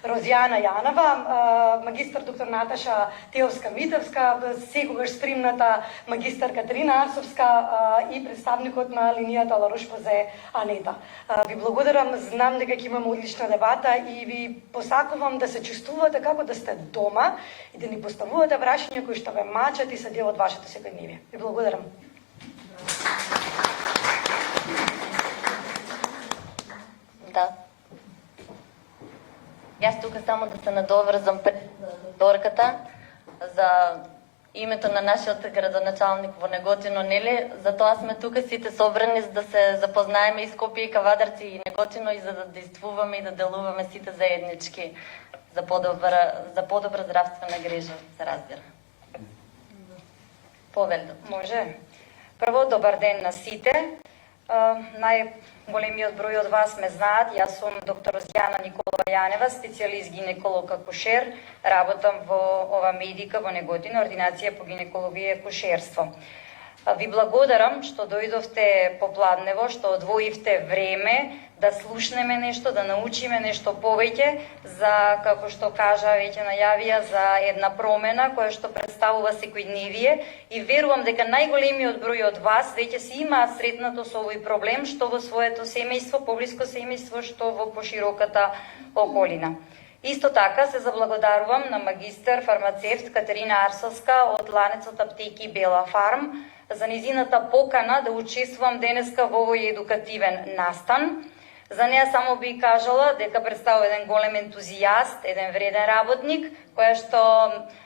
Розјана Јанова, магистар доктор Наташа Теовска-Митевска, секогаш спремната магистар Катерина Арсовска и представникот на линијата Ларош-Позе Анета. Ви благодарам, знам дека ќе имаме одлична дебата и ви посакувам да се чувствувате како да сте дома и да ни поставувате прашања кои што ве мачат и се дел од вашето секојдневие. Ви благодарам. Да. Јас тука само да се надоврзам пред докторката за името на нашиот градоначалник во Неготино, нели? Затоа сме тука сите собрани за да се запознаеме и Скопје и Кавадарци и Неготино и за да действуваме и да делуваме сите заеднички за подобра здравствена грижа, се разбира. Повелдо. Може. Прво, добар ден на сите. Најголемиот број од вас ме знаат. Јас сум доктор Розјана Николова Јанева, специјалист гинеколог акушер. Работам во ова медика во Неготино, ординација по гинекологија и акушерство. Ви благодарам што дојдовте попладнево, што одвоивте време да слушнеме нешто, да научиме нешто повеќе за, како што кажа, веќе најавија, за една промена која што представува секојдневие и верувам дека најголемиот број од вас веќе си имаат сретнато со овој проблем, што во своето семејство, поблиско семејство, што во пошироката околина. Исто така се заблагодарувам на магистар фармацевт Катерина Арсовска од ланецот аптеки Бела Фарм за низината покана да учествувам денеска во овој едукативен настан. За неа само би кажала дека представува еден голем ентузијаст, еден вреден работник, која што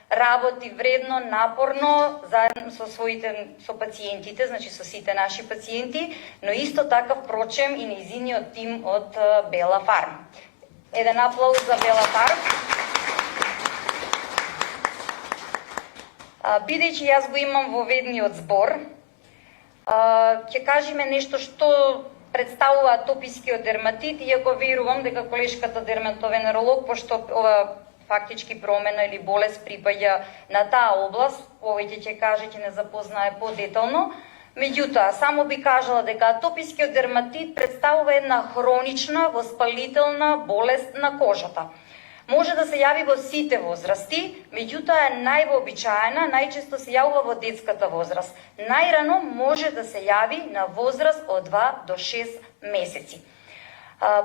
работи вредно, напорно, заедно со пациентите, значи со сите наши пациенти, но исто така впрочем и нејзиниот тим од Бела Фарм. Еден аплауз за Бела Фарм. Бидејќи јас го имам во ведниот збор, ќе кажеме нешто што представува атопискиот дерматит, иако верувам дека колешката дерматовенеролог, пошто ова фактички промена или болест припаѓа на таа област, повеќе ќе каже, ќе не запознае подетално. Меѓутоа, само би кажала дека атопискиот дерматит представува една хронична, воспалителна болест на кожата. Може да се јави во сите возрасти, меѓутоа е највообичаена, најчесто се јавува во детската возраст. Најрано може да се јави на возраст од 2 до 6 месеци.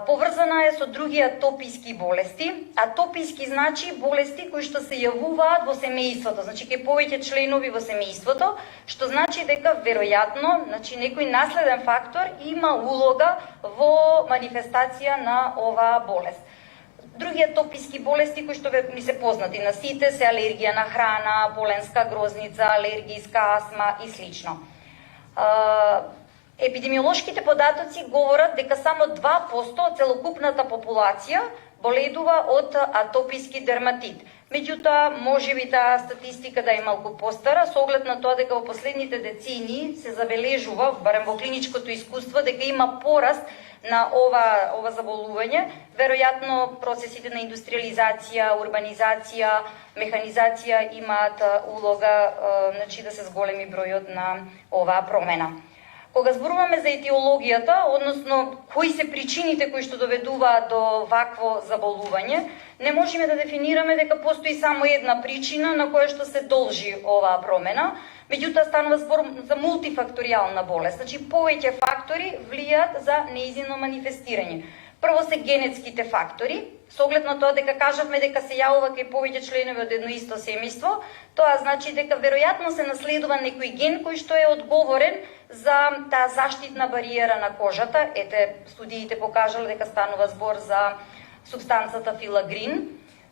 Поврзана е со други атописки болести. Атописки значи болести кои што се јавуваат во семејството, значи ке повеќе членови во семејството, што значи дека веројатно, значи некој наследен фактор има улога во манифестација на оваа болест. Други атописки болести кои што ми се познати на сите се алергија на храна, поленска грозница, алергиска астма и слично. Епидемиолошките податоци говорат дека само 2% од целокупната популација боледува од атописки дерматит. Меѓутоа, можеби таа статистика да е малку постара, со оглед на тоа дека во последните децени се забележува, барем во клиничкото искуство, дека има пораст на ова заболување. Веројатно процесите на индустриализација, урбанизација, механизација имаат улога, значи да се зголеми бројот на оваа промена. Кога зборуваме за етиологијата, односно кои се причините кои што доведуваат до вакво заболување, не можеме да дефинираме дека постои само една причина на која што се должи оваа промена, меѓутоа станува збор за мултифакторијална болест, значи повеќе фактори влијаат за нејзино манифестирање. Прво се генетските фактори, со оглед на тоа дека кажавме дека се јавува кај повеќе членови од едно исто семејство, тоа значи дека веројатно се наследува некој ген кој што е одговорен за таа заштитна бариера на кожата. Ете, студиите покажале дека станува збор за субстанцата филагрин.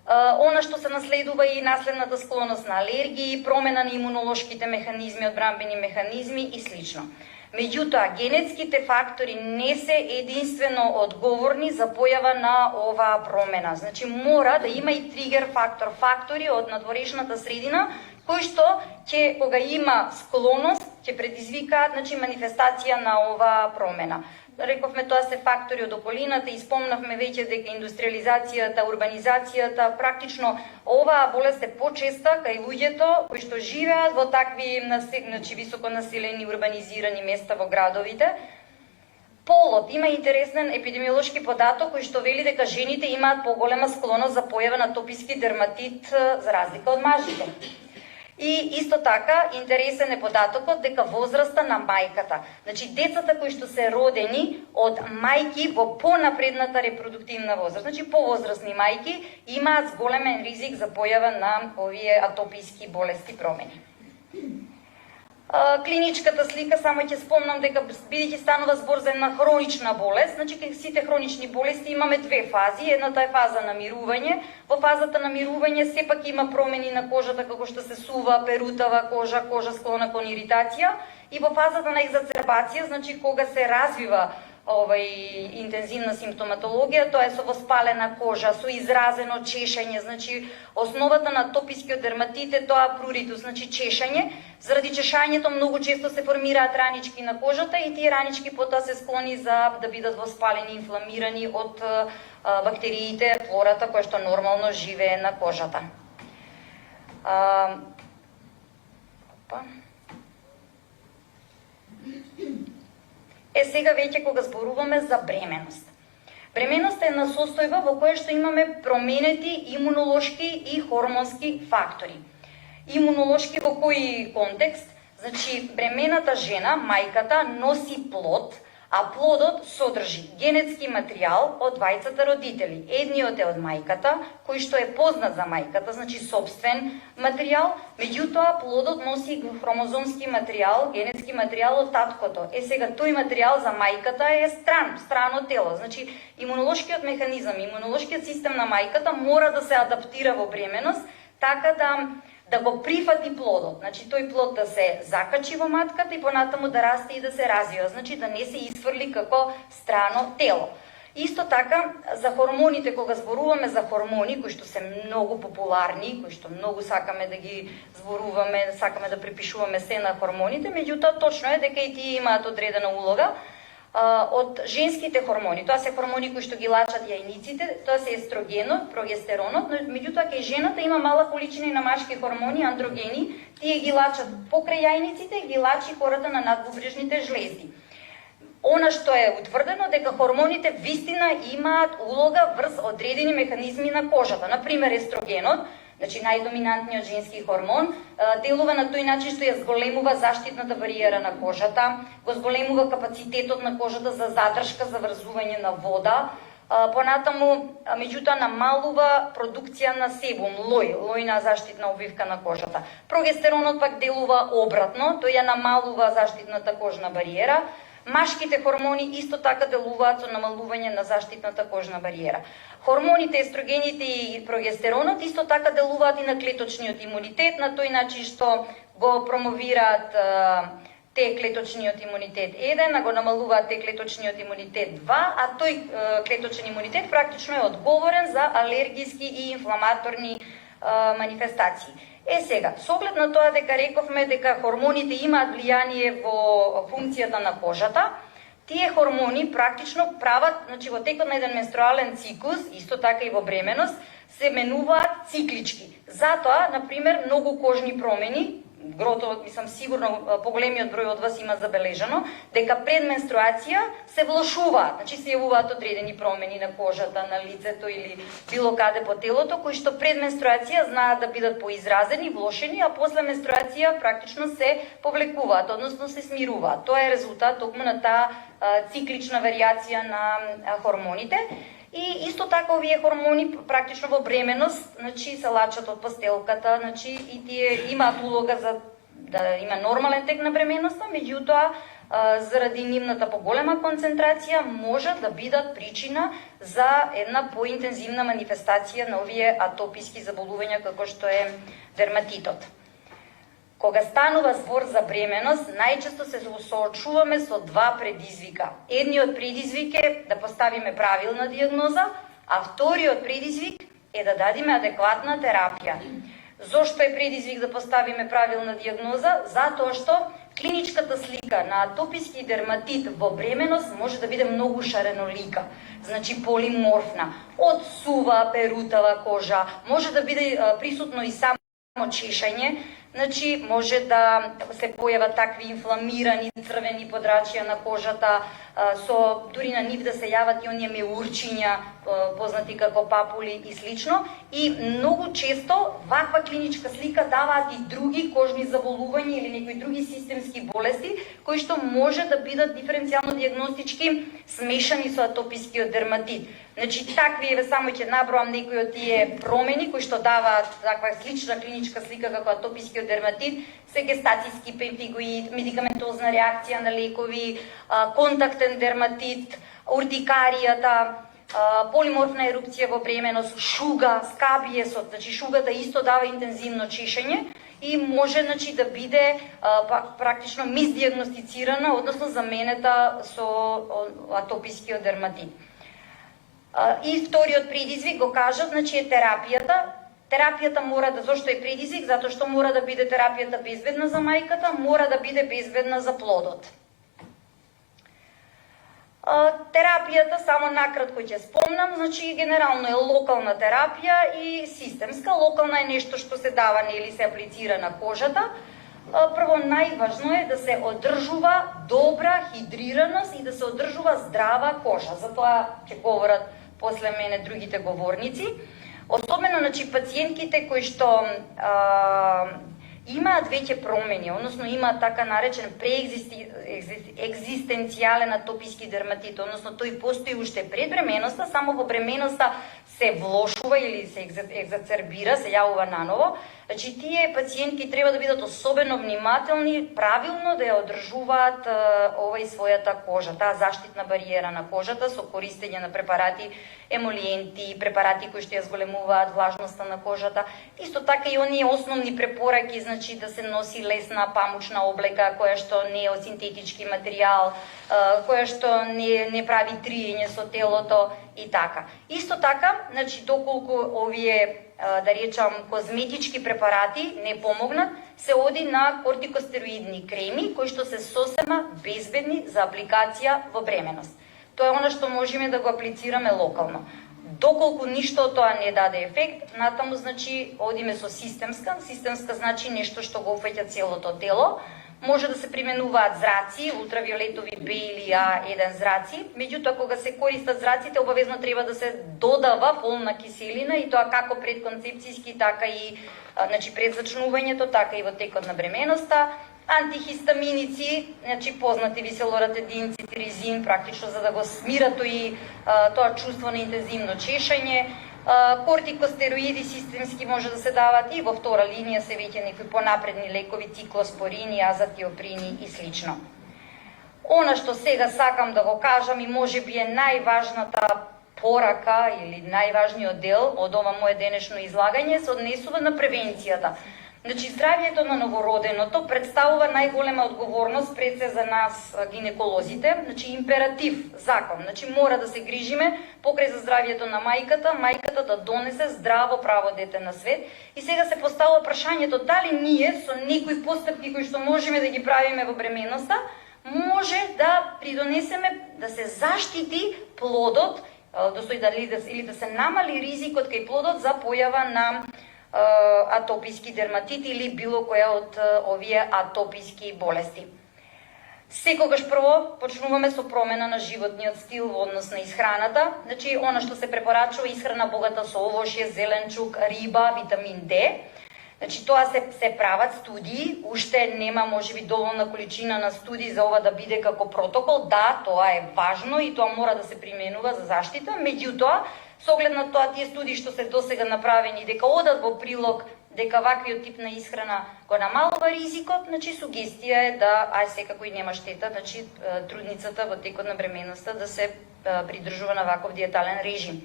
Она што се наследува и наследната склоност на алергии, промена на имунолошките механизми, одбранбени механизми и слично. Меѓутоа, генетските фактори не се единствено одговорни за појава на оваа промена. Значи, мора да има и тригер фактор, фактори од надворешната средина, кои што ќе, кога има склоност, ќе предизвикаат, значи, манифестација на оваа промена. Рековме, тоа се фактори од околината и спомнавме веќе дека индустриализацијата, урбанизацијата, практично оваа болест е почеста кај луѓето кои што живеат во такви, значи, високо населени урбанизирани места во градовите. Полот. Има интересен епидемиолошки податок кој што вели дека жените имаат поголема склоност за појава на атописки дерматит за разлика од мажите. И исто така интересен е податокот дека возраста на мајката. Значи децата кои што се родени од мајки во понапредната репродуктивна возраст, значи повозрастни мајки имаат зголемен ризик за појава на овие атописки болести промени. Клиничката слика, само ќе спомнам дека бидејќи станува збор за една хронична болест, значи кај сите хронични болести имаме две фази. Едната е фаза на мирување. Во фазата на мирување сепак има промени на кожата како што се сува, перутава кожа, кожа склона кон иритација, и во фазата на екзацербација, значи кога се развива интензивна симптоматологија, тоа е со воспалена кожа, со изразено чешање, значи основата на атопискиот дерматит е тоа пруритус, значи чешање. Заради чешањето многу често се формираат ранички на кожата и тие ранички потоа се склони за да бидат воспалени, инфламирани од бактериите, флората која што нормално живее на кожата. Сега веќе кога зборуваме за бременост. Бременост е една состојба во која што имаме променети имунолошки и хормонски фактори. Имунолошки во кој контекст? Значи, бремената жена, мајката, носи плод, а плодот содржи генетски материјал од двајцата родители. Едниот е од мајката, кој што е познат за мајката, значи собствен материјал, меѓутоа плодот носи хромозомски материјал, генетски материјал од таткото. Сега тој материјал за мајката е страно тело. Значи, имунолошкиот механизам, имунолошкиот систем на мајката мора да се адаптира во бременост, така да го прифати плодот. Значи, тој плод да се закачи во матката и понатаму да расте и да се развива. Значи, да не се изфрли како страно тело. Исто така, за хормоните, кога зборуваме за хормони, кои што се многу популарни, кои што многу сакаме да ги зборуваме, сакаме да припишуваме се на хормоните, меѓутоа точно е дека и тие имаат одредена улога. Од женските хормони, тоа се хормони кои што ги лачат јајниците, тоа се естрогенот, прогестеронот, но меѓутоа кај жената има мала количина на машки хормони, андрогени, тие ги лачат покрај јајниците и ги лачи хората на надбубрежните жлезди. Она што е утврдено дека хормоните вистина имаат улога врз одредени механизми на кожата. Например, естрогенот, значи најдоминантниот женски хормон, делува на тој начин што ја зголемува заштитната бариера на кожата, го зголемува капацитетот на кожата за задршка, за врзување на вода, понатаму, меѓутоа намалува продукција на себум, лојна заштитна обвивка на кожата. Прогестеронот пак делува обратно, тој ја намалува заштитната кожна бариера. Машките хормони исто така делуваат со намалување на заштитната кожна бариера. Хормоните, естрогените и прогестеронот исто така делуваат и на клеточниот имунитет, на тој начин што го промовираат Т-клеточниот имунитет 1, а го намалуваат Т-клеточниот имунитет 2, а тој клеточен имунитет практично е одговорен за алергиски и инфламаторни манифестации. Сега, со оглед на тоа дека рековме дека хормоните имаат влијание во функцијата на кожата, тие хормони практично прават, значи во текот на еден менструален циклус, исто така и во бременост, се менуваат циклички. Затоа, например, многу кожни промени, мислам сигурно поголемиот број од вас има забележано, дека пред менструација се влошуваат, значи се јавуваат одредени промени на кожата, на лицето или било каде по телото, кои што пред менструација знаат да бидат поизразени, влошени, а после менструација практично се повлекуваат, односно се смируваат. Тоа е резултат токму на таа циклична варијација на хормоните. И исто така овие хормони практично во бременост, значи се лачат од пастелката, значи и тие имаат улога за да има нормален тек на бременоста, меѓутоа заради нивната поголема концентрација може да бидат причина за една поинтензивна манифестација на овие атописки заболувања како што е дерматитот. Кога станува збор за бременост, најчесто се соочуваме со два предизвика. Едниот предизвик е да поставиме правилна диагноза, а вториот предизвик е да дадиме адекватна терапија. Зошто е предизвик да поставиме правилна диагноза? Затоа што клиничката слика на атописки дерматит во бременост може да биде многу шаренолика, значи полиморфна, од сува, перутава кожа, може да биде присутно и само чешање, значи може да се појават такви инфламирани црвени подрачја на кожата, со дури на нив да се јават и оние меурчиња, познати како папули и слично. И многу често ваква клиничка слика даваат и други кожни заболувања или некои други системски болести, кои што може да бидат диференцијално дијагностички смешани со атопискиот дерматит. Значи, такви, еве само ќе наброам некои од тие промени кои што даваат таква слична клиничка слика како атопискиот дерматит, се гестацијски пемфигоид, медикаментозна реакција на лекови, контактен дерматит, уртикаријата, полиморфна ерупција во бременост, шуга, скабиесот. Значи, шугата исто дава интензивно чешење и може, значи, да биде практично мисдиагностицирана, односно заменета со атопискиот дерматит. И вториот предизвик го кажат, значи, е терапијата. Терапијата мора да, зошто е предизвик? Затоа што мора да биде терапијата безбедна за мајката, мора да биде безбедна за плодот. Терапијата, само накратко ќе спомнам, значи генерално е локална терапија и системска. Локална е нешто што се дава или се аплицира на кожата. Прво, најважно е да се одржува добра хидрираност и да се одржува здрава кожа. Затоа ќе говорат после мене другите говорници. Особено, значи, пациентките кои што имаат веќе промени, односно имаат така наречен преекзистенцијален атописки дерматит, односно тој постои уште пред бременоста, само во бременоста се влошува или се екзацербира, се јавува наново. Значи, тие пациентки треба да бидат особено внимателни, правилно да ја одржуваат овај својата кожа, таа заштитна бариера на кожата со користење на препарати, емолиенти, препарати кои што ја зголемуваат влажноста на кожата. Исто така и оние основни препораки, значи да се носи лесна памучна облека која што не е од синтетички материјал, која што не прави триење со телото и така. Исто така, значи доколку овие да речам козметички препарати не помогнат, се оди на кортикостероидни креми кои што се сосема безбедни за апликација во бременост. Тоа е она што можеме да го аплицираме локално. Доколку ништо од тоа не даде ефект, натаму значи одиме со системска. Системска значи нешто што го опфаќа целото тело. Може да се применуваат зраци, ултравиолетови Б или А1 зраци, меѓутоа кога се користат зраците обавезно треба да се додава фолна киселина и тоа како предконцепцијски, така и значи пред зачнувањето, така и во текот на бременоста. Антихистаминици, значи познати ви се лоратадин, цитиризин, практично за да го смира тоа чувство на интензивно чешање. Кортикостероиди системски може да се дават и во втора линија се веќе некои понапредни лекови, циклоспорини, азатиоприни и слично. Она што сега сакам да го кажам и можеби е најважната порака или најважниот дел од ова мое денешно излагање се однесува на превенцијата. Значи, здравјето на новороденото представува најголема одговорност пред се за нас гинеколозите, значи императив, закон. Значи, мора да се грижиме покрај за здравјето на мајката да донесе здраво право дете на свет. И сега се поставува прашањето дали ние со некои постапки кои што можеме да ги правиме во бременоста, може да придонесеме да се заштити плодот, или да се намали ризикот кај плодот за појава на атописки дерматит или било која од овие атописки болести. Секогаш прво почнуваме со промена на животниот стил во однос на исхраната. Значи, она што се препорачува исхрана богата со овошје, зеленчук, риба, витамин Д. Значи, тоа се прават студии, уште нема можеби доволна количина на студии за ова да биде како протокол. Да, тоа е важно и тоа мора да се применува за заштита, меѓутоа, со оглед на тоа тие студии што се досега направени дека одат во прилог дека ваквиот тип на исхрана го намалува ризикот, значи сугестија е да секако и нема штета, значи трудницата во текот на бременоста да се придржува на ваков диетален режим.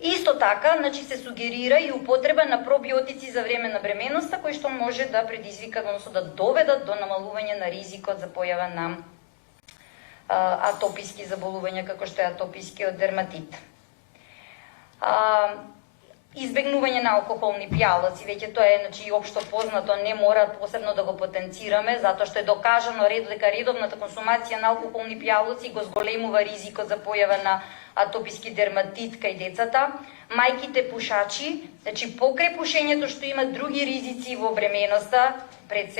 Исто така, значи се сугерира и употреба на пробиотици за време на бременоста кои што може да предизвикат, односно да доведат до намалување на ризикот за појава на атописки заболувања како што е атопискиот дерматит. Избегнување на алкохолни пијалоци, веќе тоа е значи општо познато, не мора посебно да го потенцираме, затоа што е докажано дека редовната консумација на алкохолни пијалоци го зголемува ризикот за појава на атописки дерматит кај децата, мајките пушачи, значи покрај пушењето што има други ризици во бременоста, пред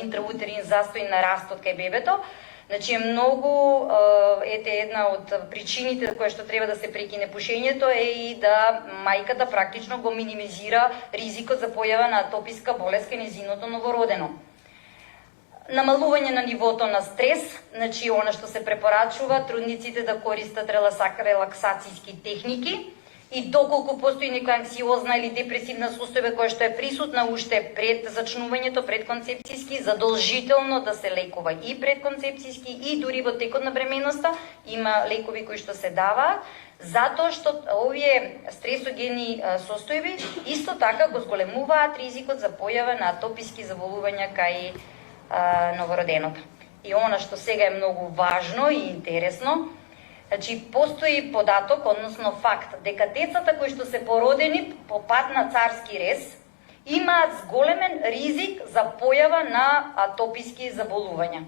интраутерин застој на растот кај бебето. Значи е многу, една од причините која што треба да се прекине пушењето е и да мајката практично го минимизира ризикот за појава на атописка болест кај нејзиното новородено. Намалување на нивото на стрес, значи она што се препорачува трудниците да користат релаксацијски техники, и доколку постои нека анксиозна или депресивна состојба која што е присутна уште пред зачнувањето, пред концепцијски, задолжително да се лекува и пред концепцијски и дури во текот на бременоста, има лекови кои што се даваат, затоа што овие стресогени состојби исто така го зголемуваат ризикот за појава на атописки заболувања кај новороденото. И она што сега е многу важно и интересно, значи, постои податок, односно факт, дека децата кои што се породени по пат на царски рез, имаат зголемен ризик за појава на атописки заболувања.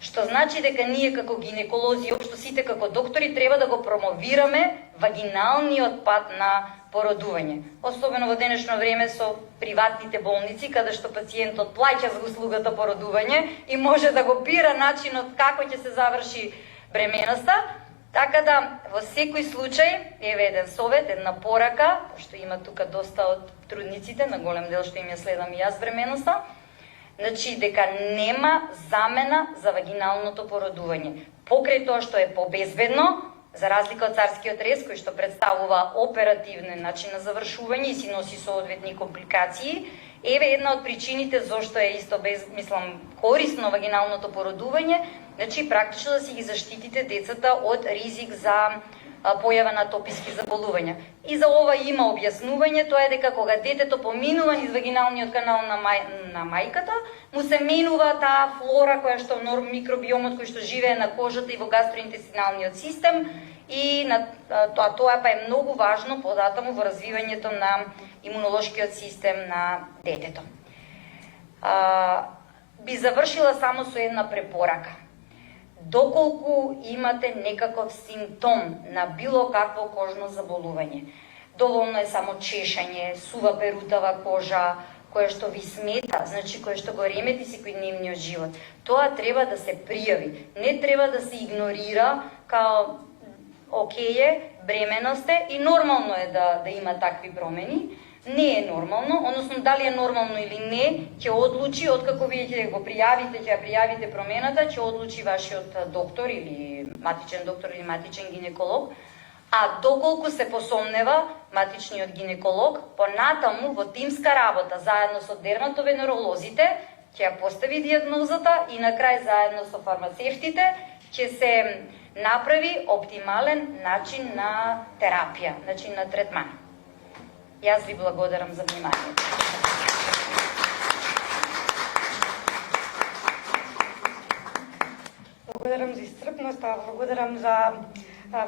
Што значи дека ние како гинеколози, општо сите како доктори, треба да го промовираме вагиналниот пат на породување. Особено во денешно време со приватните болници, каде што пациентот плаќа за услугата породување и може да го бира начинот како ќе се заврши бременоста. Така да, во секој случај, еве еден совет, една порака, што има тука доста од трудниците, на голем дел што им ја следам и јас бременоста, значи дека нема замена за вагиналното породување. Покрај тоа што е побезбедно, за разлика од царскиот рез, кој што представува оперативен начин на завршување и си носи соодветни компликации, еве една од причините зошто е исто корисно вагиналното породување, значи практично да си ги заштитите децата од ризик за појава на атописки заболувања. И за ова има објаснување, тоа е дека кога детето поминува низ вагиналниот канал на мајката, му се менува таа флора која што микробиомот кој што живее на кожата и во гастроинтестиналниот систем, и тоа па е многу важно податаму во развивањето на имунолошкиот систем на детето. Би завршила само со една препорака. Доколку имате некаков симптом на било какво кожно заболување, доволно е само чешање, сува перутава кожа, кое што ви смета, значи кое што го ремети секојдневниот живот, тоа треба да се пријави. Не треба да се игнорира као окей е, бременост е и нормално е да има такви промени. Не е нормално, односно дали е нормално или не, ќе одлучи, откако вие ќе го пријавите, ќе ја пријавите промената, ќе одлучи вашиот доктор или матичен доктор или матичен гинеколог. А доколку се посомнева матичниот гинеколог, понатаму во тимска работа, заедно со дерматовенеролозите, ќе ја постави диагнозата и на крај заедно со фармацевтите ќе се направи оптимален начин на терапија, начин на третман. Јас ви благодарам за вниманието. Благодарам за исцрпноста, благодарам за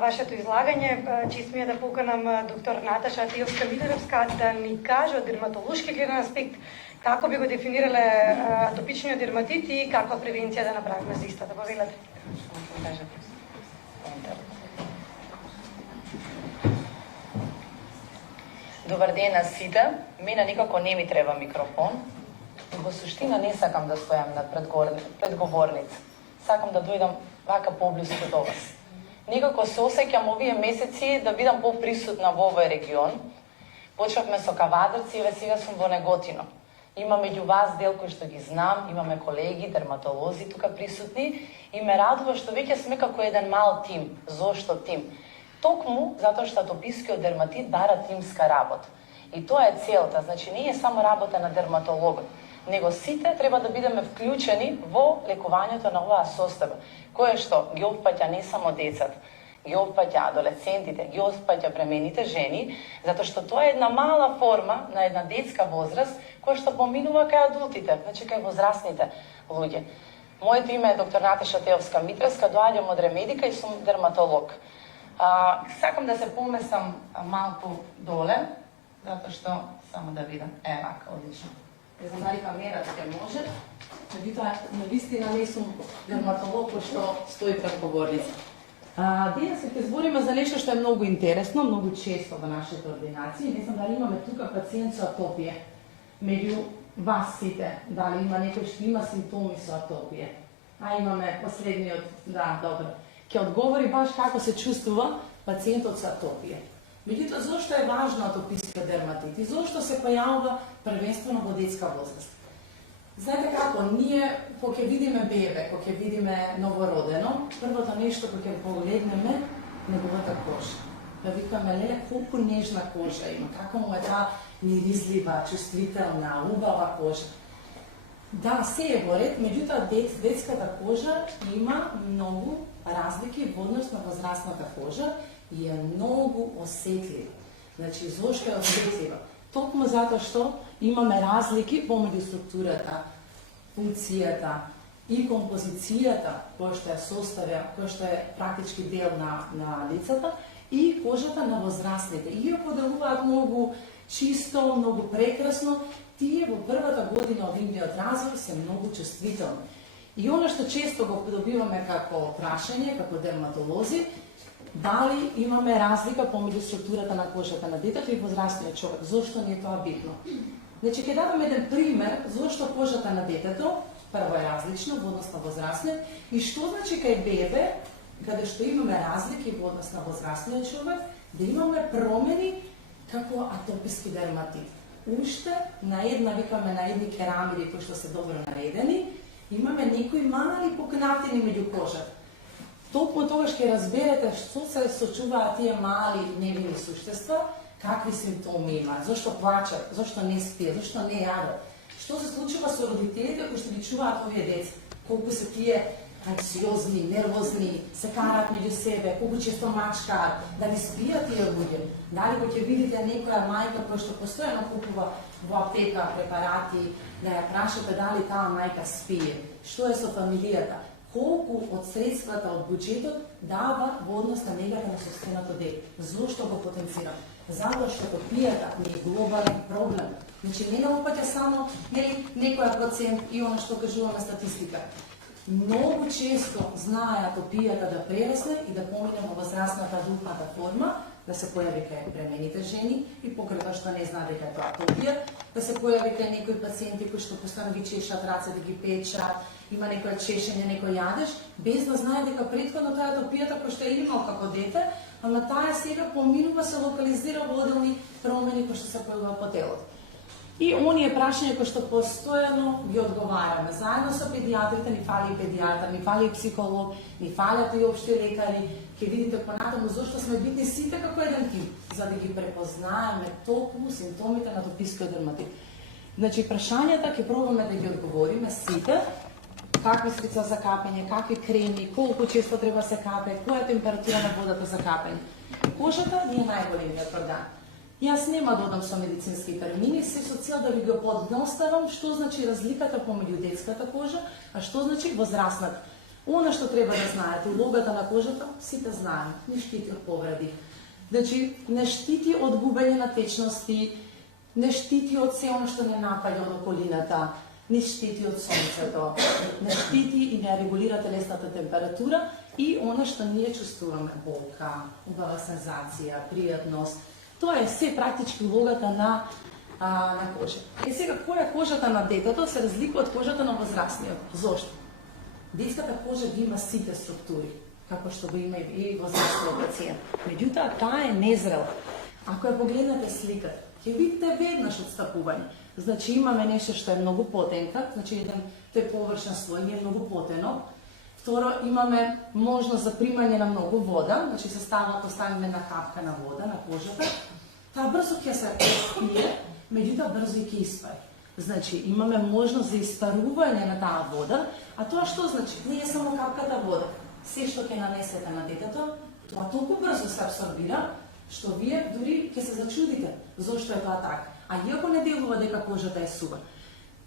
вашето излагање. Чест ми е да поканам доктор Наташа Тиовска-Митеровска да ни каже од дерматолошки гледен аспект како би го дефинирале атопичниот дерматит и каква превенција да направиме за истата. Повелете. Добар ден на сите. Мене никако не ми треба микрофон. Во суштина не сакам да стојам на предговорница. Сакам да дојдам вака поблиску до вас. Некако се осеќам овие месеци да бидам поприсутна во овој регион. Почнавме со Кавадарци, еве сега сум во Неготино. Има меѓу вас дел кои што ги знам, имаме колеги, дерматолози тука присутни и ме радува што веќе сме како еден мал тим. Зошто тим? Токму затоа што атопискиот дерматит бара тимска работа. И тоа е целта, значи не е само работа на дерматологот, него сите треба да бидеме вклучени во лекувањето на оваа состојба, кое што ги опфаќа не само децата, ги опфаќа адолесцентите, ги опфаќа бремените жени, затоа што тоа е една мала форма на една детска возраст која што поминува кај адултите, значи кај возрастните луѓе. Моето име е доктор Наташа Тиовска-Митеровска, доаѓам од Ремедика и сум дерматолог. Сакам да се поместам малку доле, затоа што само да видам. Вака, одлично. Не знам дали камерата ќе може. Меѓутоа, навистина не сум дерматолог кој што стои пред говорница. Danas se zborimo za nešto što je mnogo interesno, mnogo često v našoj koordinaciji. Ne znam, da li imamo tukaj pacijent atopije. Među vas site, da li ima nekaj, što ima simptomi su atopije. A imame poslednji od, da, dobro, ki odgovori baš kako se čustva pacijent od atopije. Međutim, zašto je važno atopijski dermatit i zašto se pojavlja prvenstveno v detska возраст? Znate kako, nije, ko je vidime bebe, ko je vidime novorodeno, prvo to nešto, ko je pogledneme, negovata koža. Da vikame, lele, koliko nežna koža ima, kako mu je ta mirizljiva, čustvitelna, ubava koža. Da, se je goret, međutim, detskata koža ima mnogo razlike, odnosno возрастната koža je mnogo osjetljiva. Znači, zašto je osjetljiva? Токму zato što имаме разлики помеѓу структурата, функцијата и композицијата која што ја составя, која што е практички дел на лицата и кожата на возрастните. Иако делуваат многу чисто, многу прекрасно, тие во првата година од нивниот развој се многу чувствителни. И она што често го добиваме како прашање, како дерматолози, дали имаме разлика помеѓу структурата на кожата на детето и возрастниот човек. Зошто не е тоа битно? Значи, ќе дадам еден пример зошто кожата на детето прво е различна во однос на возрастниот и што значи кај бебе, каде што имаме разлики во однос на возрастниот човек, да имаме промени како атописки дерматит. Уште на една, викаме, на едни керамиди кои што се добро наредени, имаме некои мали пукнатини меѓу кожата. Токму тогаш ќе разберете што се сочуваат тие мали невини суштества, какви симптоми има, зашто плачат, зашто не спијат, зашто не јадат. Што се случува со родителите кои што ги чуваат овие деца? Колку се тие анксиозни, нервозни, се караат меѓу себе, колку често мачкаат, дали спијат тие луѓе? Дали кога ќе видите некоја мајка која што постојано купува во аптека препарати, да ја прашате дали таа мајка спие? Што е со фамилијата? Колку од средствата од буџетот дава во однос на негата на состојаното дете. Зошто го потенцирам? Затоа што атопијата не е глобален проблем. Значи не наопаќа само некоја процент и она што кажуваме статистика. Многу често знае атопијата да прерасне и да помине во возрастната адултната форма, да се појави кај премените жени и покрај тоа што не знае дека е тоа атопија, да се појави кај некои пациенти кои што постојано ги чешат раце, да ги печат, има некој чешење, некој јадеж, без да знае дека претходно таа атопијата која што е имал како дете, ама таа сега поминува, се локализира во одделни промени кои што се појавуваат по телото. И оние прашања кои што постојано ги одговараме. Заедно со педиатрите, ни фали и педиатар, ни фали и психолог, ни фалят и општи лекари. Ќе видите понатаму зашто сме битни сите како еден тим, за да ги препознаеме токму симптомите на атопискиот дерматит. Значи, прашањата ќе пробаме да ги одговориме сите, какви средства за капење, какви креми, колку често треба се капе, која е температура на водата за капење. Кожата ни е најголемиот орган. Јас нема да одам со медицински термини, се со цел да ви го подноставам што значи разликата помеѓу детската кожа, а што значи возрастната. Она што треба да знаете, улогата на кожата, сите знаеме, не штити од повреди. Значи, не штити од губење на течности, не штити од се оно што не напаѓа од околината, не штити од сонцето, не штити и не регулира телесната температура и она што ние чувствуваме, болка, убава сензација, пријатност. Тоа е се практички улогата на кожа. И сега, која е кожата на детето се разликува од кожата на возрастниот? Зошто? Детската кожа ги има сите структури, како што го има и возрастниот пациент. Меѓутоа, таа е незрела. Ако ја погледнете сликата, ќе видите веднаш отстапување. Значи, имаме нешто што е многу потенка, значи еден тој површен слој е многу потенок. Второ, имаме можност за примање на многу вода, значи се поставиме на капка на вода на кожата, таа брзо ќе се испие, меѓутоа брзо и ќе испари. Значи, имаме можност за испарување на таа вода, а тоа што значи? Не е само капката вода. Се што ќе нанесете на детето, тоа толку брзо се абсорбира, што вие дури ќе се зачудите зошто е тоа така. А иако не делува дека кожата е сува.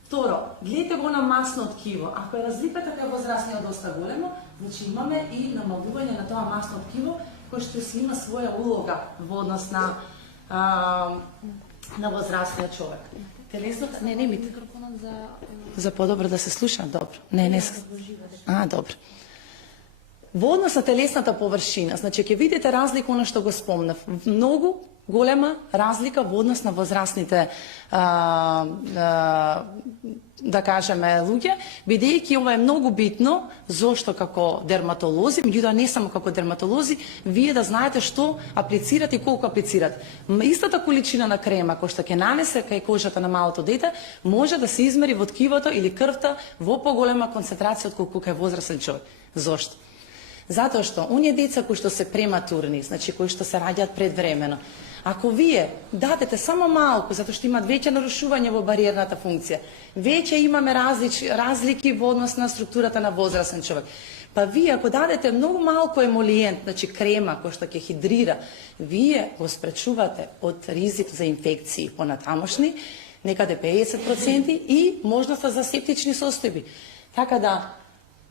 Второ, гледате го на масно ткиво. Ако е разликата кај возрастниот доста големо, значи имаме и намалување на тоа масно ткиво, кој што си има своја улога во однос на возрастниот човек. Телесното, не микрофонот за подобро да се слуша, добро. Не. Добро. Во однос на телесната површина, значи ќе видите разлика она што го спомнав. Многу голема разлика во однос на возрастните да кажеме луѓе, бидејќи ова е многу битно, зошто како дерматолози, меѓутоа не само како дерматолози, вие да знаете што аплицирате и колку аплицирате. Истата количина на крема која што ќе нанесе кај кожата на малото дете, може да се измери во ткивото или крвта во поголема концентрација отколку кај возрастен човек. Зошто? Затоа што оние деца кои што се прематурни, значи кои што се раѓаат предвремено, ако вие дадете само малку, затоа што имаат веќе нарушување во бариерната функција, веќе имаме разлики во однос на структурата на возрастен човек, па вие ако дадете многу малку емолиент, значи крема кој што ќе хидрира, вие го спречувате од ризик за инфекции понатамошни, некаде 50% и можноста за септични состојби. Така да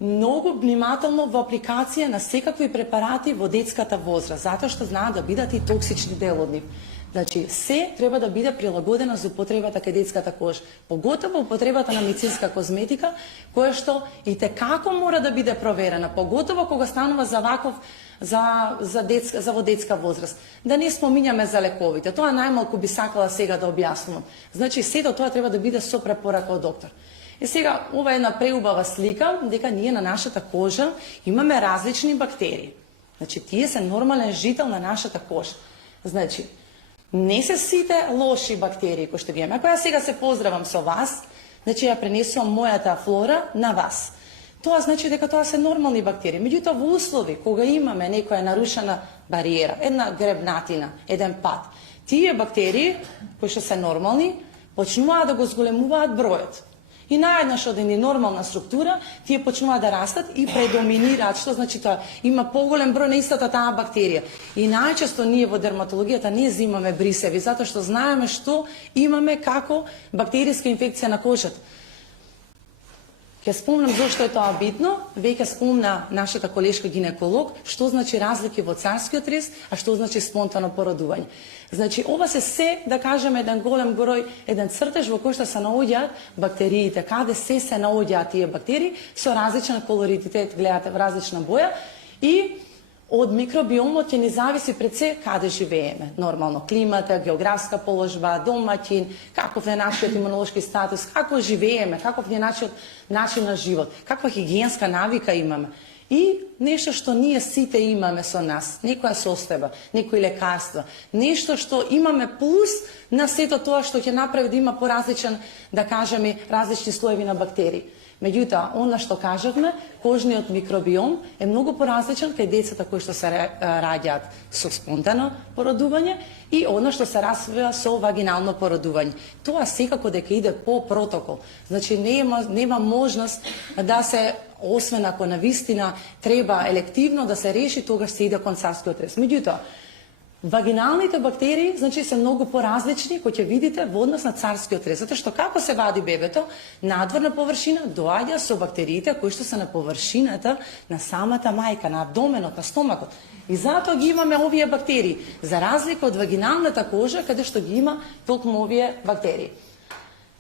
многу внимателно во апликација на секакви препарати во детската возраст, затоа што знаат да бидат и токсични дел од нив. Значи, се треба да биде прилагодено за употребата кај детската кожа, поготово употребата на медицинска козметика, која што и како мора да биде проверена, поготово кога станува за ваков за во детска возраст. Да не спомињаме за лековите, тоа најмалку би сакала сега да објаснувам. Значи, сето тоа треба да биде со препорака од доктор. И сега, ова е една преубава слика, дека ние на нашата кожа имаме различни бактерии. Значи, тие се нормален жител на нашата кожа. Значи, не се сите лоши бактерии кои што ги имаме. Ако ја сега се поздравам со вас, значи ја пренесувам мојата флора на вас. Тоа значи дека тоа се нормални бактерии. Меѓутоа, во услови кога имаме некоја нарушена бариера, една гребнатина, еден пат, тие бактерии кои што се нормални почнуваат да го зголемуваат бројот. И наеднаш од една нормална структура, тие почнуваат да растат и предоминираат, што значи тоа има поголем број на истата таа бактерија. И најчесто ние во дерматологијата не земаме брисеви, затоа што знаеме што имаме како бактериска инфекција на кожата. Ќе спомнам зошто е тоа битно, веќе спомна нашата колешка гинеколог, што значи разлики во царскиот рез, а што значи спонтано породување. Значи, ова се, да кажеме, еден голем број, еден цртеж во кој што се наоѓаат бактериите, каде се наоѓаат тие бактерии, со различен колоритет, гледате, в различна боја, и од микробиомот ќе ни зависи пред се каде живееме. Нормално, климата, географска положба, домаќин, каков е нашиот имунолошки статус, како живееме, каков е нашиот начин на живот, каква хигиенска навика имаме. И нешто што ние сите имаме со нас, некоја состојба, некои лекарства, нешто што имаме плюс на сето тоа што ќе направи да има поразличен, да кажеме, различни слоеви на бактерии. Меѓутоа, она што кажавме, кожниот микробиом е многу поразличен кај децата кои што се раѓаат со спонтано породување и она што се развива со вагинално породување. Тоа секако дека иде по протокол. Значи, нема можност да се, освен ако на вистина треба елективно да се реши, тогаш се иде кон царскиот рез. Меѓутоа, вагиналните бактерии, значи, се многу поразлични, кои ќе видите во однос на царскиот рез, затоа што како се вади бебето, надвор на површина доаѓа со бактериите кои што се на површината на самата мајка, на абдоменот, на стомакот. И затоа ги имаме овие бактерии, за разлика од вагиналната кожа, каде што ги има токму овие бактерии.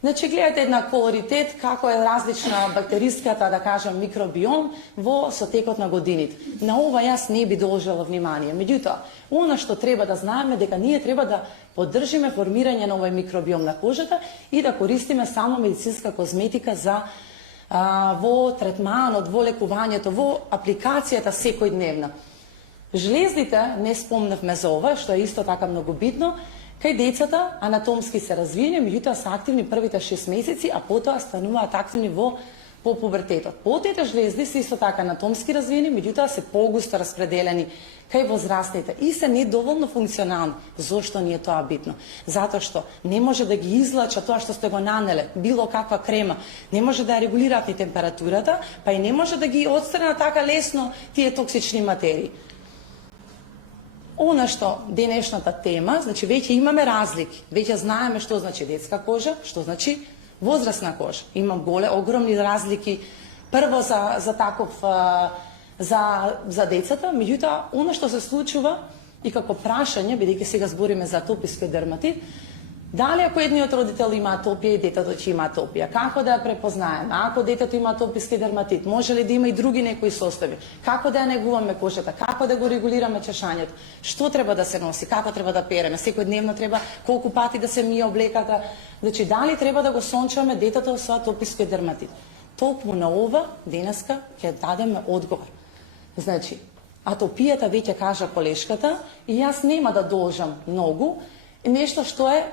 Значи, гледате една колоритет, како е различна бактериската, да кажем, микробиом во сотекот на годините. На ова јас не би должела внимание. Меѓутоа, она што треба да знаеме дека ние треба да поддржиме формирање на овој микробиом на кожата и да користиме само медицинска козметика за во третманот, во лекувањето, во апликацијата секојдневна. Жлездите, не спомнавме за ова, што е исто така многу битно. Кај децата анатомски се развиени, меѓутоа се активни првите 6 месеци, а потоа стануваат активни по пубертетот. Потите жлезди се исто така анатомски развиени, меѓутоа се погусто распределени кај возрастните и се недоволно функционални. Зошто ни е тоа битно? Затоа што не може да ги излача тоа што сте го нанеле, било каква крема, не може да ја регулираат ни температурата, па и не може да ги отстранат така лесно тие токсични материи. Она што денешната тема, значи веќе имаме разлики, веќе знаеме што значи детска кожа, што значи возрастна кожа. Имам огромни разлики прво за децата, меѓутоа она што се случува и како прашање, бидејќи сега збориме за атописки дерматит, Da li ako jedni od roditelja ima atopije i djeteto će ima atopija? Kako da prepoznajem? Ako djeteto ima atopijski dermatit, može li da ima i drugi nekoji sostavi? Kako da neguvаме кожата? Kako da го регулираме чешањето? Што треба да се носи? Како треба да переме? Секојдневно треба колку пати да се мие облеката? Значи, дали треба да го сончваме детето со атопijski дерматит? Толку на ова денеска ќе дадеме одговор. Значи, атопијата веќе кажа колешката и јас нема да должам многу, нешто што е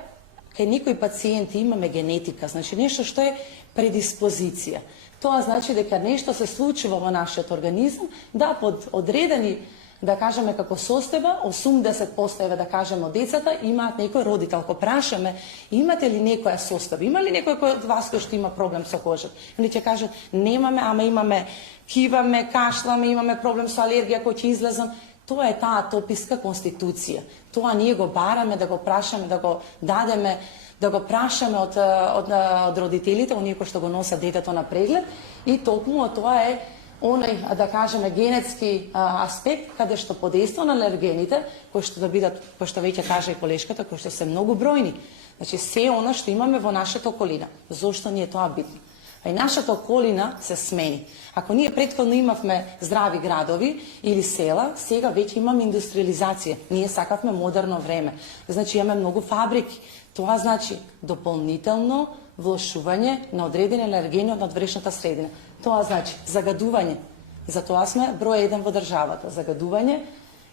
кај некои пациенти имаме генетика, значи нешто што е предиспозиција. Тоа значи дека нешто се случува во нашиот организам, да под одредени, да кажеме како состојба, 80% еве да кажеме од децата имаат некој родител. Ако прашаме, имате ли некоја состојба, има ли некој од вас кој што има проблем со кожата? Они ќе кажат, немаме, ама имаме, киваме, кашламе, имаме проблем со алергија кој ќе излезам. Тоа е таа атописка конституција. Тоа ние го бараме да го прашаме, да го дадеме, да го прашаме од родителите, оние кои што го носат детето на преглед, и токму тоа е оној, да кажеме, генетски аспект, каде што подейство на алергените, кои што да бидат, кои што веќе кажа и колешката, кои што се многу бројни. Значи, се она што имаме во нашата околина. Зошто ни е тоа битно? А и нашата околина се смени. Ако ние претходно имавме здрави градови или села, сега веќе имаме индустриализација. Ние сакавме модерно време. Значи, имаме многу фабрики. Тоа значи дополнително влошување на одредени алергени од надврешната средина. Тоа значи загадување. Затоа сме број 1 во државата. Загадување.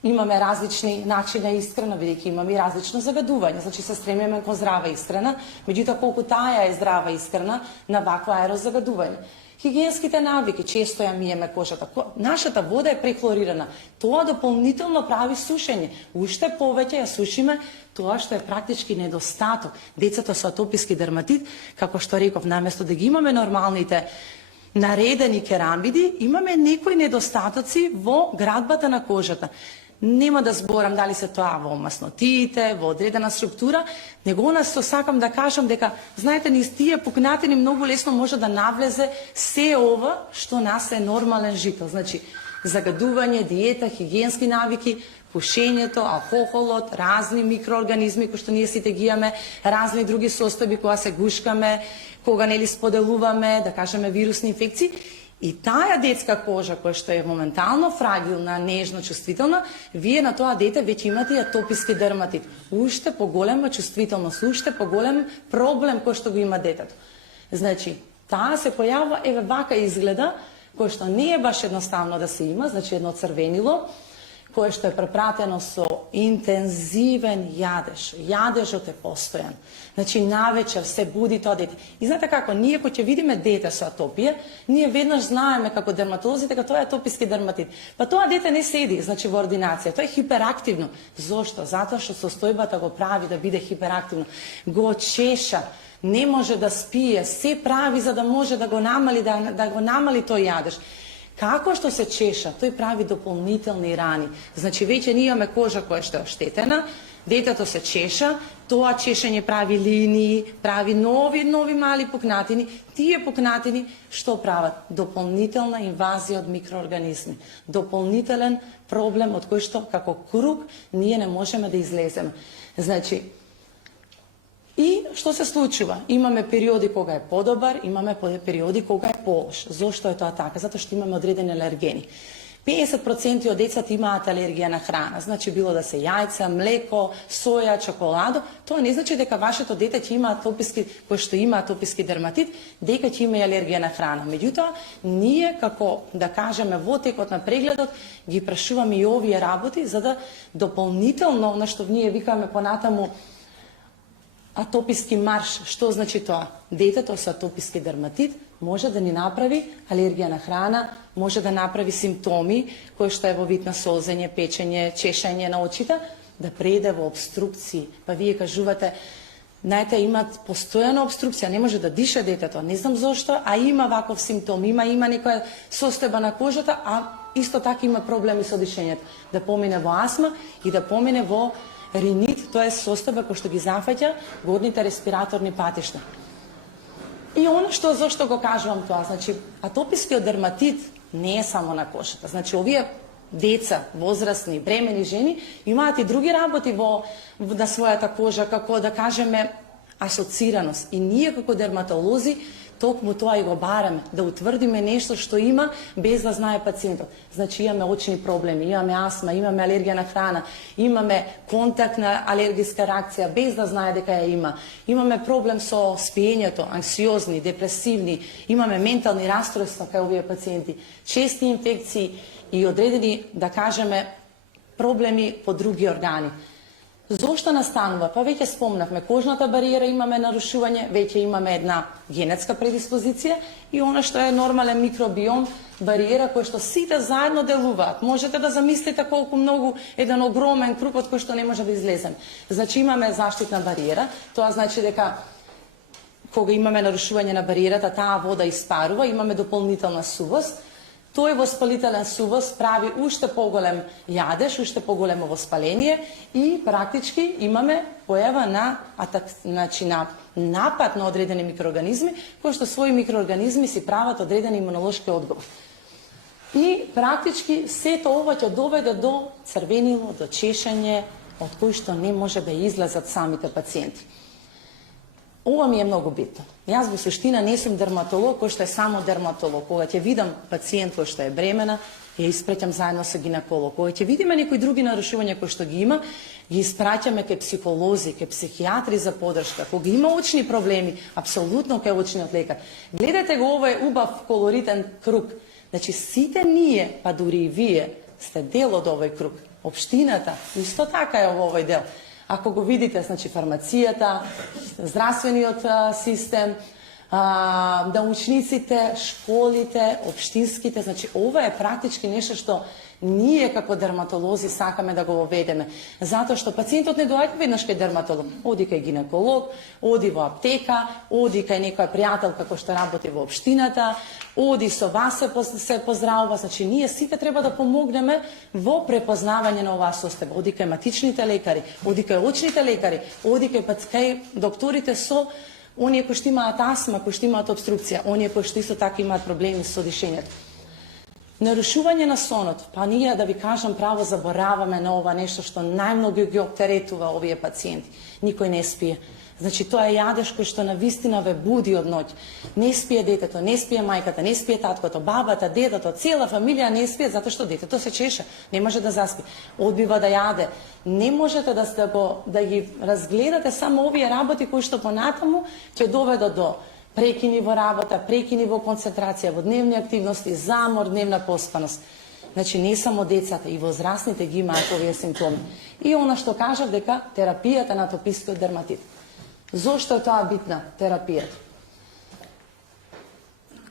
Имаме различни начини исхрана, бидејќи имаме и различно загадување. Значи се стремиме кон здрава исхрана, меѓутоа колку таа е здрава исхрана на вакво аерозагадување. Хигиенските навики, често ја миеме кожата. Нашата вода е прехлорирана. Тоа дополнително прави сушење. Уште повеќе ја сушиме тоа што е практички недостаток. Децата со атопijski дерматит, како што реков, наместо да ги имаме нормалните наредени керамиди, имаме некои недостатоци во градбата на кожата. Нема да зборам дали се тоа во маснотиите, во одредена структура, него нас сакам да кажам дека, знаете, низ тие пукнатини многу лесно може да навлезе се ова што нас е нормален жител. Значи, загадување, диета, хигиенски навики, пушењето, алкохолот, разни микроорганизми кои што ние сите ги имаме, разни други состојби кога се гушкаме, кога нели споделуваме, да кажеме, вирусни инфекции. И таа детска кожа која што е моментално фрагилна, нежно, чувствителна, вие на тоа дете веќе имате и атопijski дерматит. Уште поголема чувствителност, уште поголем проблем кој што го има детето. Значи, таа се појавува, еве вака изгледа, кој што не е баш едноставно да се има, значи едно црвенило, кое што е препратено со интензивен јадеж. Јадежот е постојан. Значи, навечер се буди тоа дете. И знаете како, ние кој ќе видиме дете со атопија, ние веднаш знаеме како дерматолози дека тоа е атопijski дерматит. Па тоа дете не седи, значи, во ординација. Тоа е хиперактивно. Зошто? Затоа што состојбата го прави да биде хиперактивно. Го чеша, не може да спие, се прави за да може да го намали, да го намали тој јадеж. Како што се чеша, тој прави дополнителни рани. Значи, веќе ние имаме кожа која што е оштетена, детето се чеша, тоа чешење прави линии, прави нови мали пукнатини. Тие пукнатини што прават? Дополнителна инвазија од микроорганизми. Дополнителен проблем од кој што, како круг, ние не можеме да излеземе. Значи, и што се случува? Имаме периоди кога е подобар, имаме периоди кога е полош. Зошто е тоа така? Затоа што имаме одредени алергени. 50% од децата имаат алергија на храна. Значи, било да се јајца, млеко, соја, чоколадо. Тоа не значи дека вашето дете ќе има атопijski, кој што има атопijski дерматит, дека ќе има и алергија на храна. Меѓутоа, ние како, да кажеме, во текот на прегледот, ги прашуваме и овие работи, за да дополнително, на што ние викаме понатаму, атопijski марш. Што значи тоа? Детето со атопijski дерматит може да ни направи алергија на храна, може да направи симптоми кои што е во вид на солзење, печење, чешање на очите, да преде во обструкции. Па вие кажувате, знаете, имат постојана обструкција, не може да диша детето, не знам зошто, а има ваков симптом, има некоја состојба на кожата, а исто така има проблеми со дишењето. Да помине во астма и да помине во ринит, тоа е состојба која што ги зафаќа горните респираторни патишта. И оно што, зошто го кажувам тоа, значи, атопijski дерматит не е само на кожата. Значи, овие деца, возрастни, бремени жени, имаат и други работи на својата кожа, како да кажеме асоцираност. И ние како дерматолози токму тоа и го бараме, да утврдиме нешто што има без да знае пациентот. Значи имаме очни проблеми, имаме астма, имаме алергија на храна, имаме контактна алергиска реакција без да знае дека ја има. Имаме проблем со спиењето, анксиозни, депресивни, имаме ментални расстройства кај овие пациенти, чести инфекции и одредени, да кажеме, проблеми по други органи. Зошто настанува? Па веќе спомнавме, кожната бариера имаме нарушување, веќе имаме една генетска предиспозиција и она што е нормален микробиом, бариера кој што сите заедно делуваат. Можете да замислите колку многу еден огромен круг од кој што не може да излезем. Значи имаме заштитна бариера, тоа значи дека кога имаме нарушување на бариерата, таа вода испарува, имаме дополнителна сувост. Тој воспалителен сувост прави уште поголем јадеж, уште поголемо воспаление и практички имаме појава на напад на одредени микроорганизми, кои што своји микроорганизми си прават одреден имунолошки одговор. И практички сето ова ќе доведе до црвенило, до чешање, од кој што не може да излезат самите пациенти. Ова ми е многу битно. Јас во суштина не сум дерматолог кој што е само дерматолог. Кога ќе видам пациент кој што е бремена, ја испраќам заедно со гинеколог. Кога ќе видиме некои други нарушувања кои што ги има, ги испраќаме кај психолози, кај психијатри за подршка. Кога има очни проблеми, апсолутно кај очниот лекар. Гледате го, ова е убав колоритен круг. Значи сите ние, па дури и вие, сте дел од овој круг. Општината исто така е во овој дел. Ако го видите, значи фармацијата, здравствениот систем, научниците, школите, општинските, значи ова е практички нешто што ние како дерматолози сакаме да го воведеме. Затоа што пациентот не доаѓа веднаш кај дерматолог, оди кај гинеколог, оди во аптека, оди кај некоја пријателка која што работи во општината, оди со вас се поздравува, значи ние сите треба да помогнеме во препознавање на оваа состојба. Оди кај матичните лекари, оди кај очните лекари, оди кај докторите со оние кои што имаат астма, кои што имаат обструкција, оние кои што исто така имаат проблеми со дишењето. Нарушување на сонот, па ние да ви кажам право забораваме на ова нешто што најмногу ги оптеретува овие пациенти. Никој не спие. Значи тоа е јадеж кој што навистина ве буди од ноќ. Не спие детето, не спие мајката, не спие таткото, бабата, дедото, цела фамилија не спие затоа што детето се чеша, не може да заспи, одбива да јаде. Не можете да ги разгледате само овие работи кои што понатаму ќе доведат до прекини во работа, прекини во концентрација, во дневни активности, замор, дневна поспаност. Значи не само децата, и возрастните ги имаат овие симптоми. И она што кажав дека терапијата на атопискиот дерматит. Зошто е тоа битна терапијата?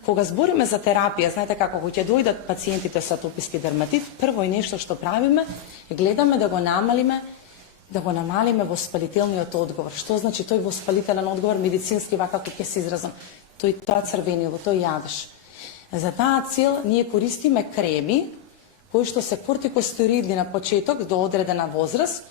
Кога збориме за терапија, знаете како, кога ќе дојдат пациентите со атописки дерматит, прво и нешто што правиме, гледаме да го намалиме воспалителниот одговор. Што значи тој воспалителен одговор медицински, вака како ќе се изразам? Тоа црвенило, тој јадеж. За таа цел ние користиме креми кои што се кортикостероидни на почеток до одредена возраст.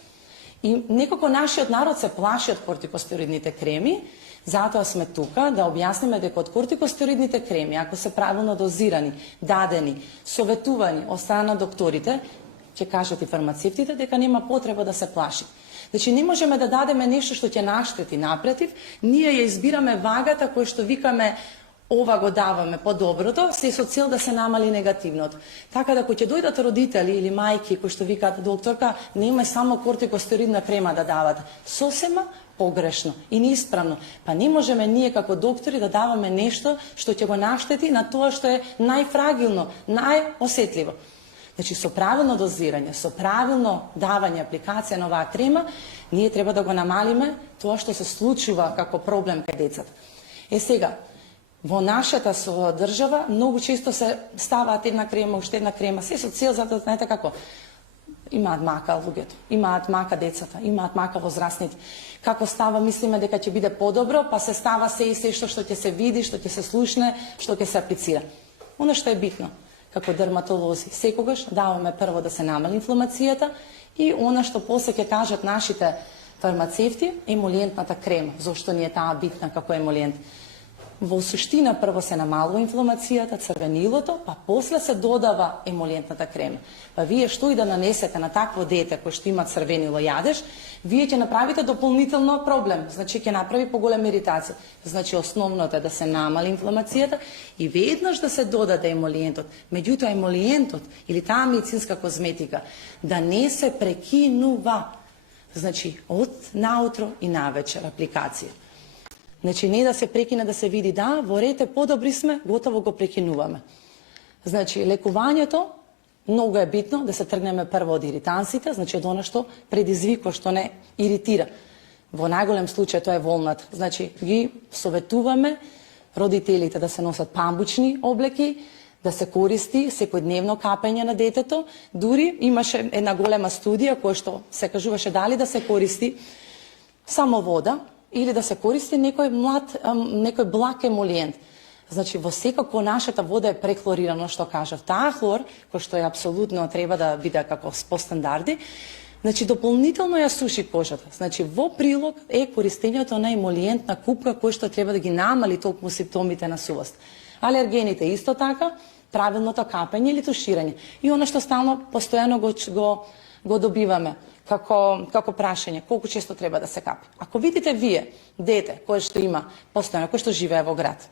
И некако нашиот народ се плаши од кортикостероидните креми, затоа сме тука да објасниме дека од кортикостероидните креми, ако се правилно дозирани, дадени, советувани од страна на докторите, ќе кажат и фармацевтите дека нема потреба да се плаши. Значи не можеме да дадеме нешто што ќе наштети, напротив, ние ја избираме вагата која што викаме ова го даваме по доброто, се со цел да се намали негативното. Така да кога ќе дојдат родители или мајки кои што викаат докторка, нема само кортикостероидна крема да дават. Сосема погрешно и неисправно. Па не можеме ние како доктори да даваме нешто што ќе го наштети на тоа што е најфрагилно, најосетливо. Значи со правилно дозирање, со правилно давање апликација на оваа крема, ние треба да го намалиме тоа што се случува како проблем кај децата. Сега, во нашата држава многу често се ставаат една крема, уште една крема, се со цел затоа, знаете како, имаат мака луѓето, имаат мака децата, имаат мака возрастните. Како става, мислиме дека ќе биде подобро, па се става се и се што ќе се види, што ќе се слушне, што ќе се аплицира. Оно што е битно, како дерматолози, секогаш даваме прво да се намали инфламацијата и она што после ќе кажат нашите фармацевти, емолиентната крема, зошто ни е таа битна како емолиент. Во суштина прво се намалува инфламацијата, црвенилото, па после се додава емолиентната крема. Па вие што и да нанесете на такво дете кој што има црвенило јадеш, вие ќе направите дополнително проблем, значи ќе направи поголема иритација. Значи основното е да се намали инфламацијата и веднаш да се додаде емолиентот. Меѓутоа емолиентот или таа медицинска козметика да не се прекинува. Значи од наутро и навечер апликација. Значи не да се прекине, да се види да, во ред е подобри сме, готово го прекинуваме. Значи лекувањето многу е битно да се тргнеме прво од иритансите, значи од она што предизвикува, што не иритира. Во најголем случај тоа е волната. Значи ги советуваме родителите да се носат памбучни облеки, да се користи секојдневно капење на детето. Дури имаше една голема студија која што се кажуваше дали да се користи само вода или да се користи некој благ емолиент. Значи, во секако нашата вода е прехлорирана, што кажав. Таа хлор, кој што е апсолутно треба да биде како по стандарди, значи дополнително ја суши кожата. Значи, во прилог е користењето на емолиентна купка кој што треба да ги намали толку симптомите на сувост. Алергените исто така, правилното капење или туширање. И она што стално постојано го добиваме како прашање, колку често треба да се капи. Ако видите вие дете кое што има постојано, кое што живее во град,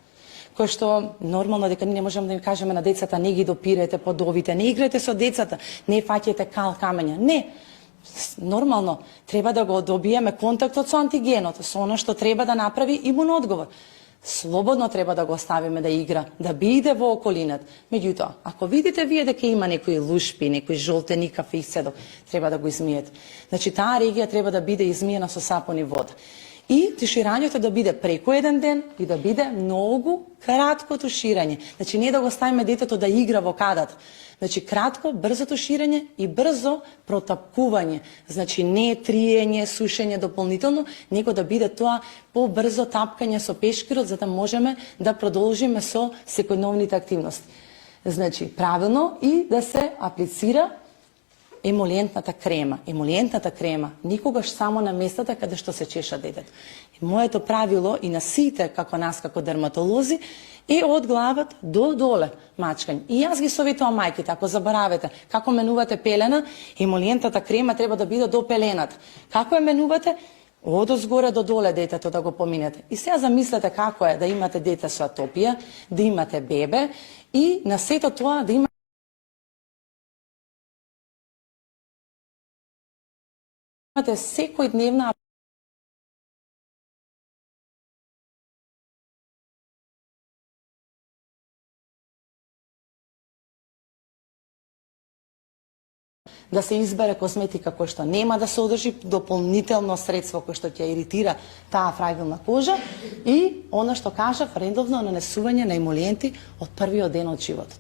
кое што нормално дека не можеме да им кажеме на децата не ги допирете подовите, не играте со децата, не фаќате кал камења. Не. Нормално треба да го добиеме контактот со антигенот, со она што треба да направи имун одговор. Слободно треба да го оставиме да игра, да биде во околината. Меѓутоа, ако видите вие дека има некои лушпи, некои жолтени кафе седок, треба да го измиете. Значи, таа регија треба да биде измиена со сапун и вода. И туширањето да биде преку еден ден и да биде многу кратко туширање. Значи, не да го ставиме детето да игра во кадата. Значи, кратко, брзо туширање и брзо протапкување. Значи, не триење, сушење дополнително, него да биде тоа побрзо тапкање со пешкирот, за да можеме да продолжиме со секојдневните активности. Значи, правилно и да се аплицира емолиентната крема. Емолиентната крема никогаш само на местата каде што се чеша детето. Моето правило и на сите како нас како дерматолози е од главата до доле мачкање. И јас ги советувам мајките, ако заборавате како менувате пелена, емолиентната крема треба да биде до пелената. Како ја менувате? Од озгоре до доле детето да го поминете. И сега замислете како е да имате дете со атопија, да имате бебе и на сето тоа да имате секојдневна да се избере козметика која што нема да содржи дополнително средство кој што ќе иритира таа фрагилна кожа и она што кажав, редовно нанесување на емолиенти од првиот ден од животот.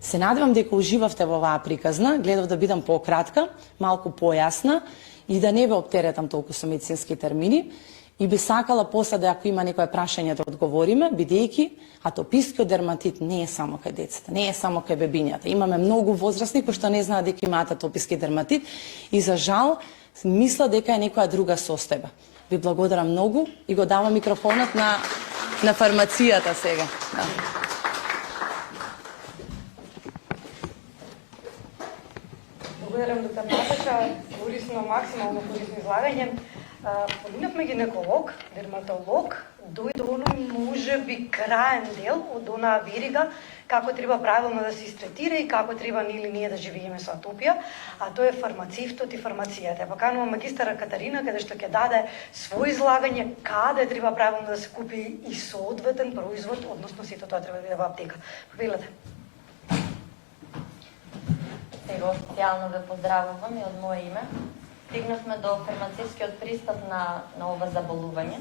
Се надевам дека уживавте во оваа приказна, гледав да бидам пократка, малку појасна и да не ве оптеретам толку со медицински термини. И би сакала после да ако има некое прашање да одговориме, бидејќи атопискиот дерматит не е само кај децата, не е само кај бебињата. Имаме многу возрастни кои што не знаат дека имаат атописки дерматит и за жал мисла дека е некоја друга состојба. Ви благодарам многу и го давам микрофонот на фармацијата сега. Да. Благодарам, доктор Наташа, корисно, максимално корисно излагање. Поминавме гинеколог, дерматолог, дојде оној може би краен дел од онаа верига како треба правилно да се истретира и како треба ние да живееме со атопија, а тоа е фармацевтот и фармацијата. Поканувам магистара Катарина каде што ќе даде свој излагање каде треба правилно да се купи и соодветен производ, односно сето тоа треба да биде во аптека. Повелете. Сега официјално ве поздравувам и од моје име. Стигнавме до фармацевскиот пристап на ова заболување.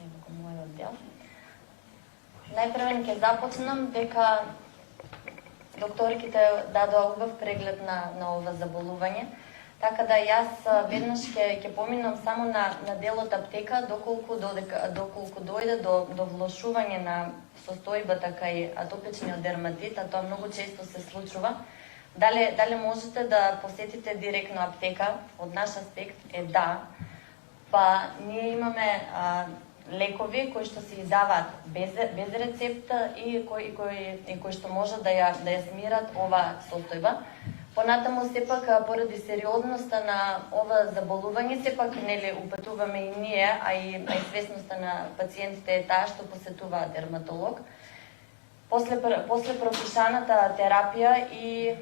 Ево го мојот дел. Најпрвен ќе започнам дека докторките дадоа убав преглед на ова заболување. Така да јас веднаш ќе поминам само на делот аптека доколку дојде до влошување на состојбата кај атопичниот дерматит, а тоа многу често се случува Дали можете да посетите директно аптека? Од наш аспект е да. Па ние имаме лекови кои што се издаваат без рецепта и кои што може да ја смират ова состојба. Понатаму сепак поради сериозноста на ова заболување сепак нели упатуваме и ние, а и свесноста на пациентите е таа што посетуваат дерматолог. После пропишаната терапија и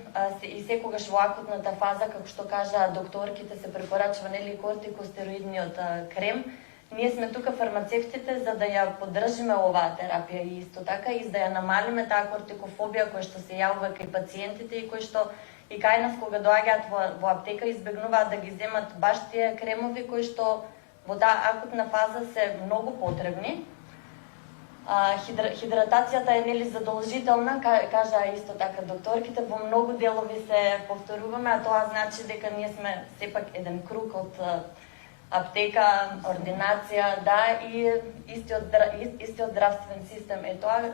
секогаш во акутната фаза, како што кажа докторките, се препорачува нели кортикостероидниот крем. Ние сме тука фармацевтите за да ја поддржиме оваа терапија и исто така и за да ја намалиме таа кортикофобија која што се јавува кај пациентите и кои што и кај нас кога доаѓаат во аптека избегнуваат да ги земат баш тие кремови кои што во таа акутна фаза се многу потребни. Хидратацијата е нели задолжителна, кажа исто така докторките, во многу делови се повторуваме, а тоа значи дека ние сме сепак еден круг од аптека, ординација, да, и истиот здравствен систем е тоа,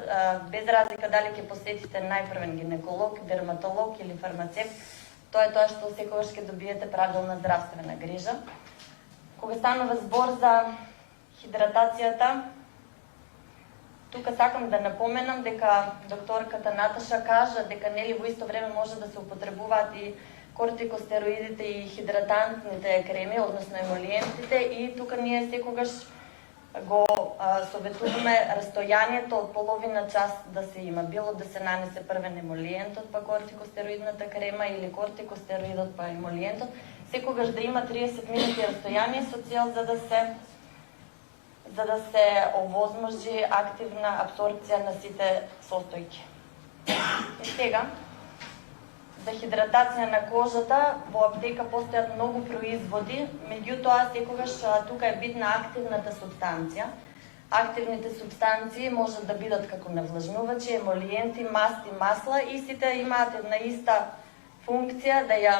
без разлика дали ќе посетите најпрвен гинеколог, дерматолог или фармацевт, тоа е тоа што секогаш ќе добиете правилна здравствена грижа. Кога станува збор за хидратацијата, тука сакам да напоменам дека докторката Наташа кажа дека нели во исто време може да се употребуваат и кортикостероидите и хидратантните креми, односно емолиентите, и тука ние секогаш го советуваме растојанието од половина час да се има, било да се нанесе првен емолиентот па кортикостероидната крема или кортикостероидот па емолиентот, секогаш да има 30 минути растојание со цел за да се овозможи активна апсорбција на сите состојки. И сега, за хидратација на кожата, во аптека постојат многу производи, меѓутоа секогаш тука е битна активната субстанција. Активните субстанции можат да бидат како навлажнувачи, емолиенти, масти, масла и сите имаат една иста функција да ја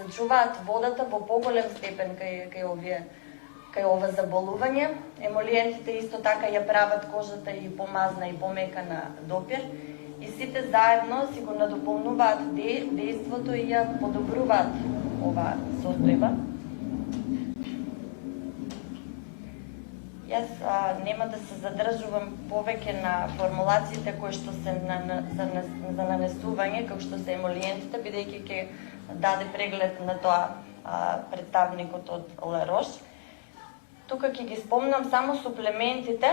зачуваат водата во поголем степен кај ова заболување. Емолиентите исто така ја прават кожата и помазна и помека на допир. И сите заедно си го надополнуваат дејството и ја подобруваат оваа состојба. Јас нема да се задржувам повеќе на формулациите кои што се за нанесување, како што се емолиентите, бидејќи ќе даде преглед на тоа представникот од La Roche. Тука ќе ги спомнам само суплементите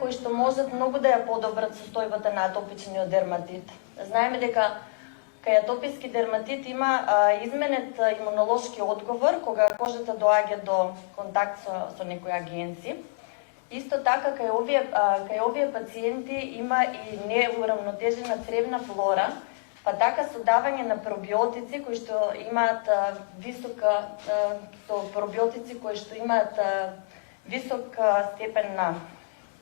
кои што можат многу да ја подобрат состојбата на атопичниот дерматит. Знаеме дека кај атописки дерматит има изменет имунолошки одговор кога кожата доаѓа до контакт со некои агенци. Исто така кај овие пациенти има и неурамнотежена цревна флора, па така со давање на пробиотици кои што имаат висока степен на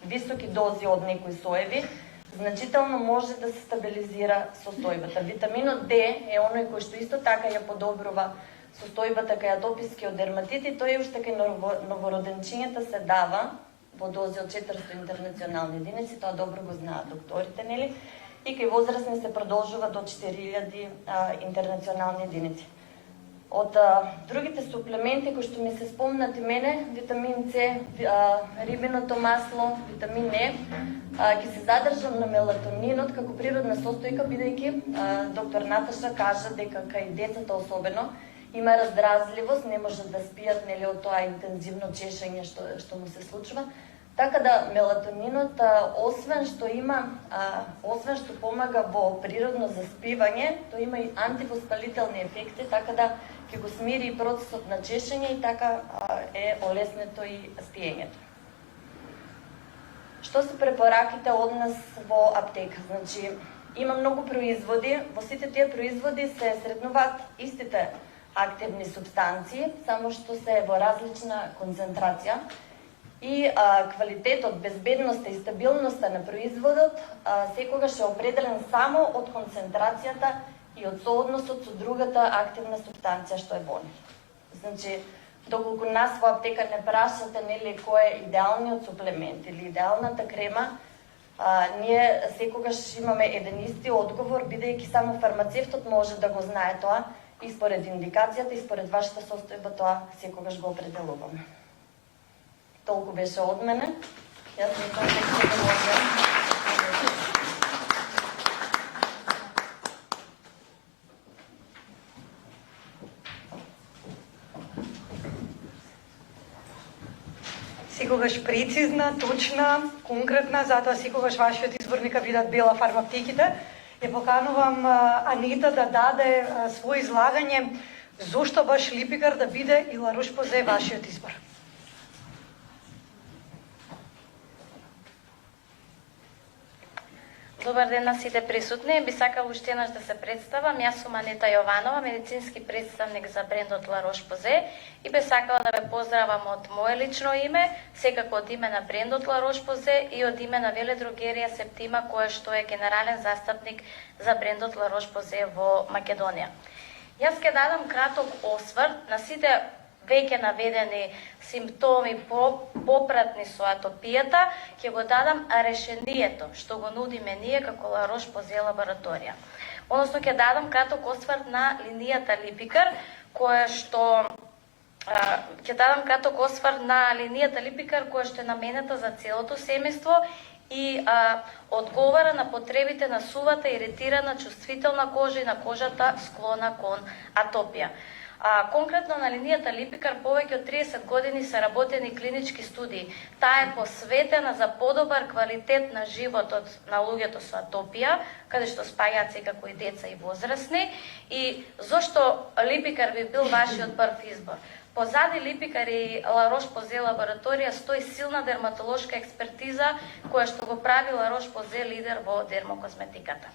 високи дози од некои соеви, значително може да се стабилизира состојбата. Витаминот D е оној кој што исто така ја подобрува состојбата кај атопискиот дерматит и тој уште кај новороденчињата се дава во дози од 400 интернационални единици, тоа добро го знаат докторите, нели? И кај возрастни се продолжува до 4000 интернационални единици. Од другите суплементи кои што ми се спомнати мене, витамин С, рибиното масло, витамин Е, ќе се задржам на мелатонинот како природна состојка, бидејќи доктор Наташа кажа дека кај децата особено има раздразливост, не можат да спијат нели од тоа интензивно чешење што му се случува. Така да мелатонинот освен што помага во природно заспивање, тој има и антивоспалителни ефекти, така да ќе го смири и процесот на чешење и така е олеснето и спиењето. Што се препораките од нас во аптека? Значи, има многу производи, во сите тие производи се сретнуваат истите активни субстанции, само што се во различна концентрација. И квалитетот, безбедноста и стабилноста на производот секогаш е определен само од концентрацијата и од соодносот со другата активна субстанција што е во нив. Значи, доколку нас во аптека не прашате нели кој е идеалниот суплемент или идеалната крема, Ние секогаш имаме еден исти одговор, бидејќи само фармацевтот може да го знае тоа и според индикацијата и според вашата состојба тоа секогаш го определуваме. Толку беше од мене. Јас мислам дека може. Секогаш прецизна, точна, конкретна, затоа секогаш вашиот избор нека бидат бела фарма аптеките. Ја поканувам Анита да даде своје излагање зошто баш Липикар да биде и Ла Рош-Позе вашиот избор. Добар ден на сите присутни. Би сакал уште еднаш да се представам. Јас сум Анита Јованова, медицински представник за брендот Ла Рош-Позе и би сакала да ве поздравам од мое лично име, секако од име на брендот Ла Рош-Позе и од име на Веледрогерија Септима, која што е генерален застапник за брендот Ла Рош-Позе во Македонија. Јас ќе дадам краток осврт на сите веќе наведени симптоми попратни со атопијата, ќе го дадам решението што го нудиме ние како Ла Рош-Позе лабораторија. Односно ќе дадам краток осврт на линијата Липикар, која што е наменета за целото семејство и одговара на потребите на сувата, иритирана, чувствителна кожа и на кожата склона кон атопија. Конкретно на линијата Липикар повеќе од 30 години се работени клинички студии. Таа е посветена за подобар квалитет на животот на луѓето со атопија, каде што спаѓаат секако и деца и возрастни. И зошто Липикар би бил вашиот прв избор? Позади Липикар и Ла Рош-Позе лабораторија стои силна дерматолошка експертиза која што го прави Ла Рош-Позе лидер во дермокозметиката.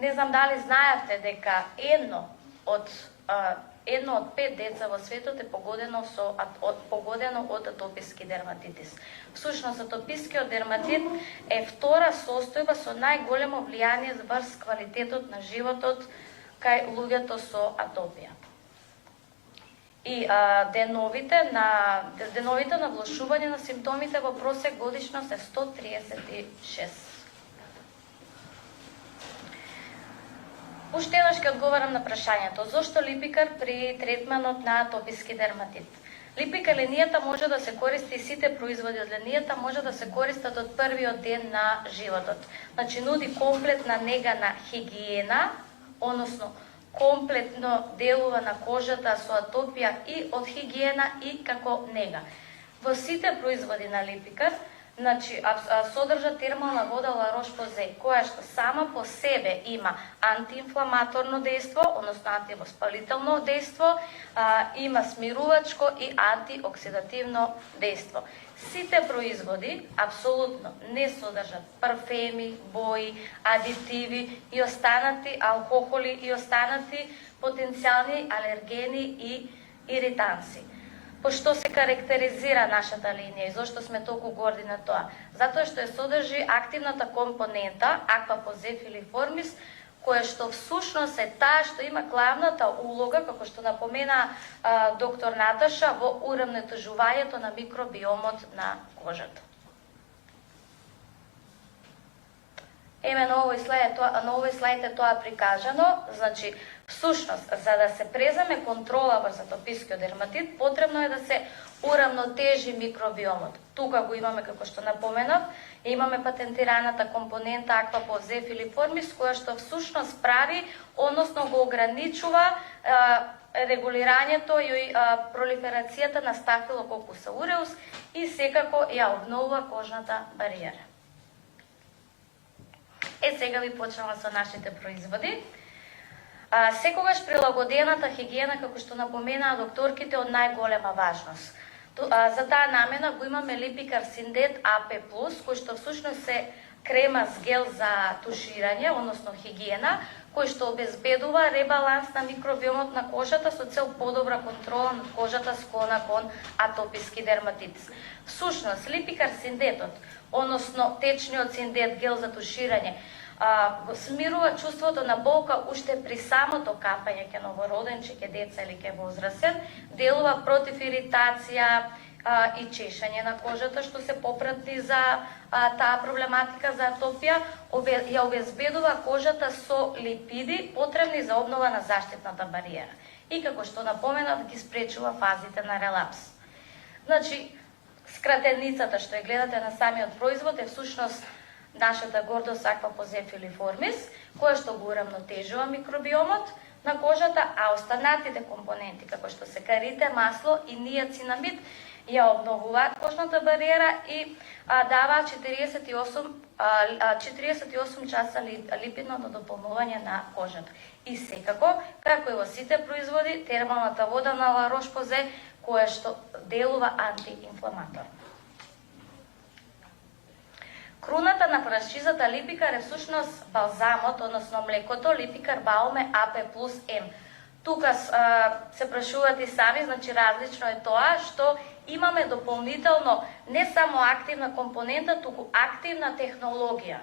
Не знам дали знаевте дека едно од 5 деца во светот е погодено од атописки дерматитис. Всушност, атопискиот дерматит е втора состојба со најголемо влијание врз квалитетот на животот кај луѓето со атопија. И деновите на влошување на симптомите во просек годишно се 136. Уште еднаш ќе одговарам на прашањето. Зошто Липикар при третманот на атописки дерматит? Липикар линијата може да се користи и сите производи од линијата може да се користат од првиот ден на животот. Значи нуди комплетна нега на хигиена, односно комплетно делува на кожата со атопија и од хигиена и како нега. Во сите производи на Липикар содржа термална вода Ла Рош-Позе, која што сама по себе има антиинфламаторно дејство, односно антивоспалително дејство, има смирувачко и антиоксидативно дејство. Сите производи апсолутно не содржат парфеми, бои, адитиви и останати алкохоли и останати потенцијални алергени и иританси. По што се карактеризира нашата линија и зошто сме толку горди на тоа? Затоа што ја содржи активната компонента Aquapoze filiformis, која што всушност е таа што има главната улога, како што напомена доктор Наташа, во урамнетежувањето на микробиомот на кожата. На овој слайд е тоа прикажано, значи всушност, за да се преземе контрола врз атопискиот дерматит, потребно е да се урамнотежи микробиомот. Тука го имаме, како што напоменав, имаме патентираната компонента Aquapoze filiformis, која што всушност прави, односно го ограничува регулирањето и пролиферацијата на Staphylococcus aureus и секако ја обновува кожната бариера. Сега ви почнувам со нашите производи. Секогаш прилагодената хигиена, како што напоменаа докторките, од најголема важност. За таа намена го имаме Липикар Синдет AP+, кој што всушност се крема с гел за туширање, односно хигиена, кој што обезбедува ребаланс на микробиомот на кожата со цел подобра контрола на кожата склона кон атописки дерматитис. Всушност, Липикар Синдетот, односно течниот Синдет гел за туширање, го смирува чувството на болка уште при самото капање ке новороденче, ке деца или ке возрастен, делува против иритација, и чешање на кожата, што се попратни за таа проблематика за атопија, ја обезбедува кожата со липиди потребни за обнова на заштитната бариера. И како што напоменав, ги спречува фазите на релапс. Значи, скратеницата што ја гледате на самиот производ е всушност нашата гордост Aquapoze filiformis, која што го урамнотежува микробиомот на кожата, а останатите компоненти, како што се карите, масло и ниацинамид, ја обновуваат кожната бариера и даваат 48 часа липидно дополнување на кожата. И секако, како и во сите производи, термалната вода на La Roche-Posay, која што делува антиинфламаторно. Круната на франшизата Липикар е всушност балзамот, односно млекото Липикар Бауме AP плюс М. Тука се прашувате сами, значи различно е тоа што имаме дополнително не само активна компонента, туку активна технологија.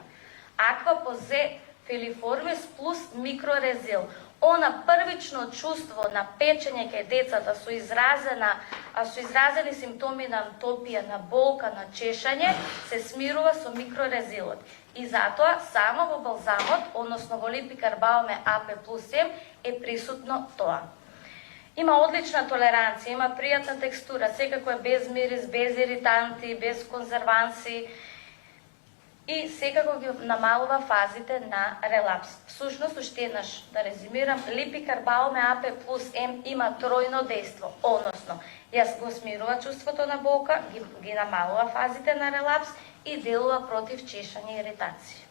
Aquapoze filiformis плюс микрорезил. Она првично чувство на печење кај децата со изразени симптоми на атопија, на болка, на чешање, се смирува со микрорезилот. И затоа само во балзамот, односно во Липикар Бауме AP плюс М е присутно тоа. Има одлична толеранција, има пријатна текстура, секако е без мирис, без иританти, без конзерванси и секако ги намалува фазите на релапс. Всушност, уште еднаш да резюмирам, Липикар Бауме AP плюс М има тројно дејство, односно, јас го смирува чувството на болка, ги намалува фазите на релапс и делува против чешање и иритација.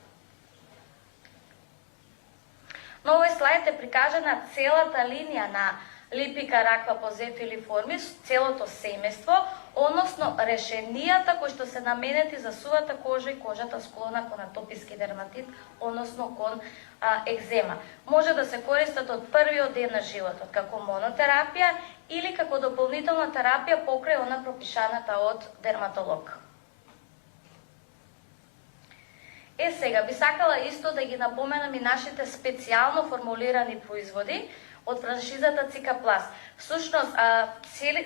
На овој слайд е прикажана целата линија на Липикар Aquapoze filiformis, целото семејство, односно решенијата кои што се наменети за сувата кожа и кожата склона кон атописки дерматит, односно кон екзема. Може да се користат од првиот ден на животот, како монотерапија или како дополнителна терапија покрај она пропишаната од дерматолог. Сега би сакала исто да ги напоменам и нашите специјално формулирани производи од франшизата Цикаплас. Всушност,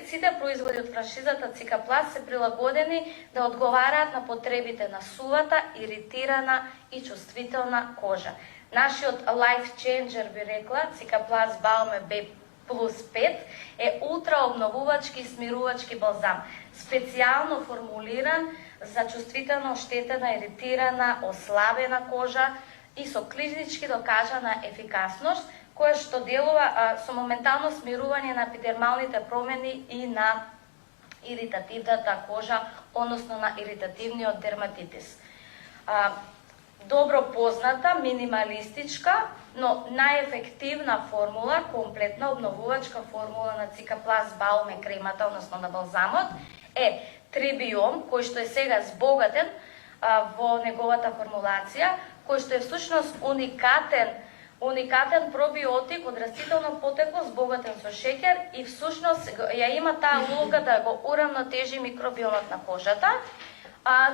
сите производи од франшизата Цикаплас се прилагодени да одговараат на потребите на сувата, иритирана и чувствителна кожа. Нашиот life changer, би рекла, Цикаплас Бауме B плюс 5 е ултраобновувачки и смирувачки балзам, специјално формулиран за чувствително оштетена, иритирана, ослабена кожа и со клинички докажана ефикасност, која што делува со моментално смирување на епидермалните промени и на иритативната кожа, односно на иритативниот дерматитис. Добро позната, минималистичка, но најефективна формула, комплетна обновувачка формула на Цикаплас Бауме кремата, односно на балзамот, е трибиом, кој што е сега збогатен во неговата формулација, кој што е всушност уникатен пробиотик од растително потекло збогатен со шеќер и всушност ја има таа улога да го урамнотежи микробиомот на кожата.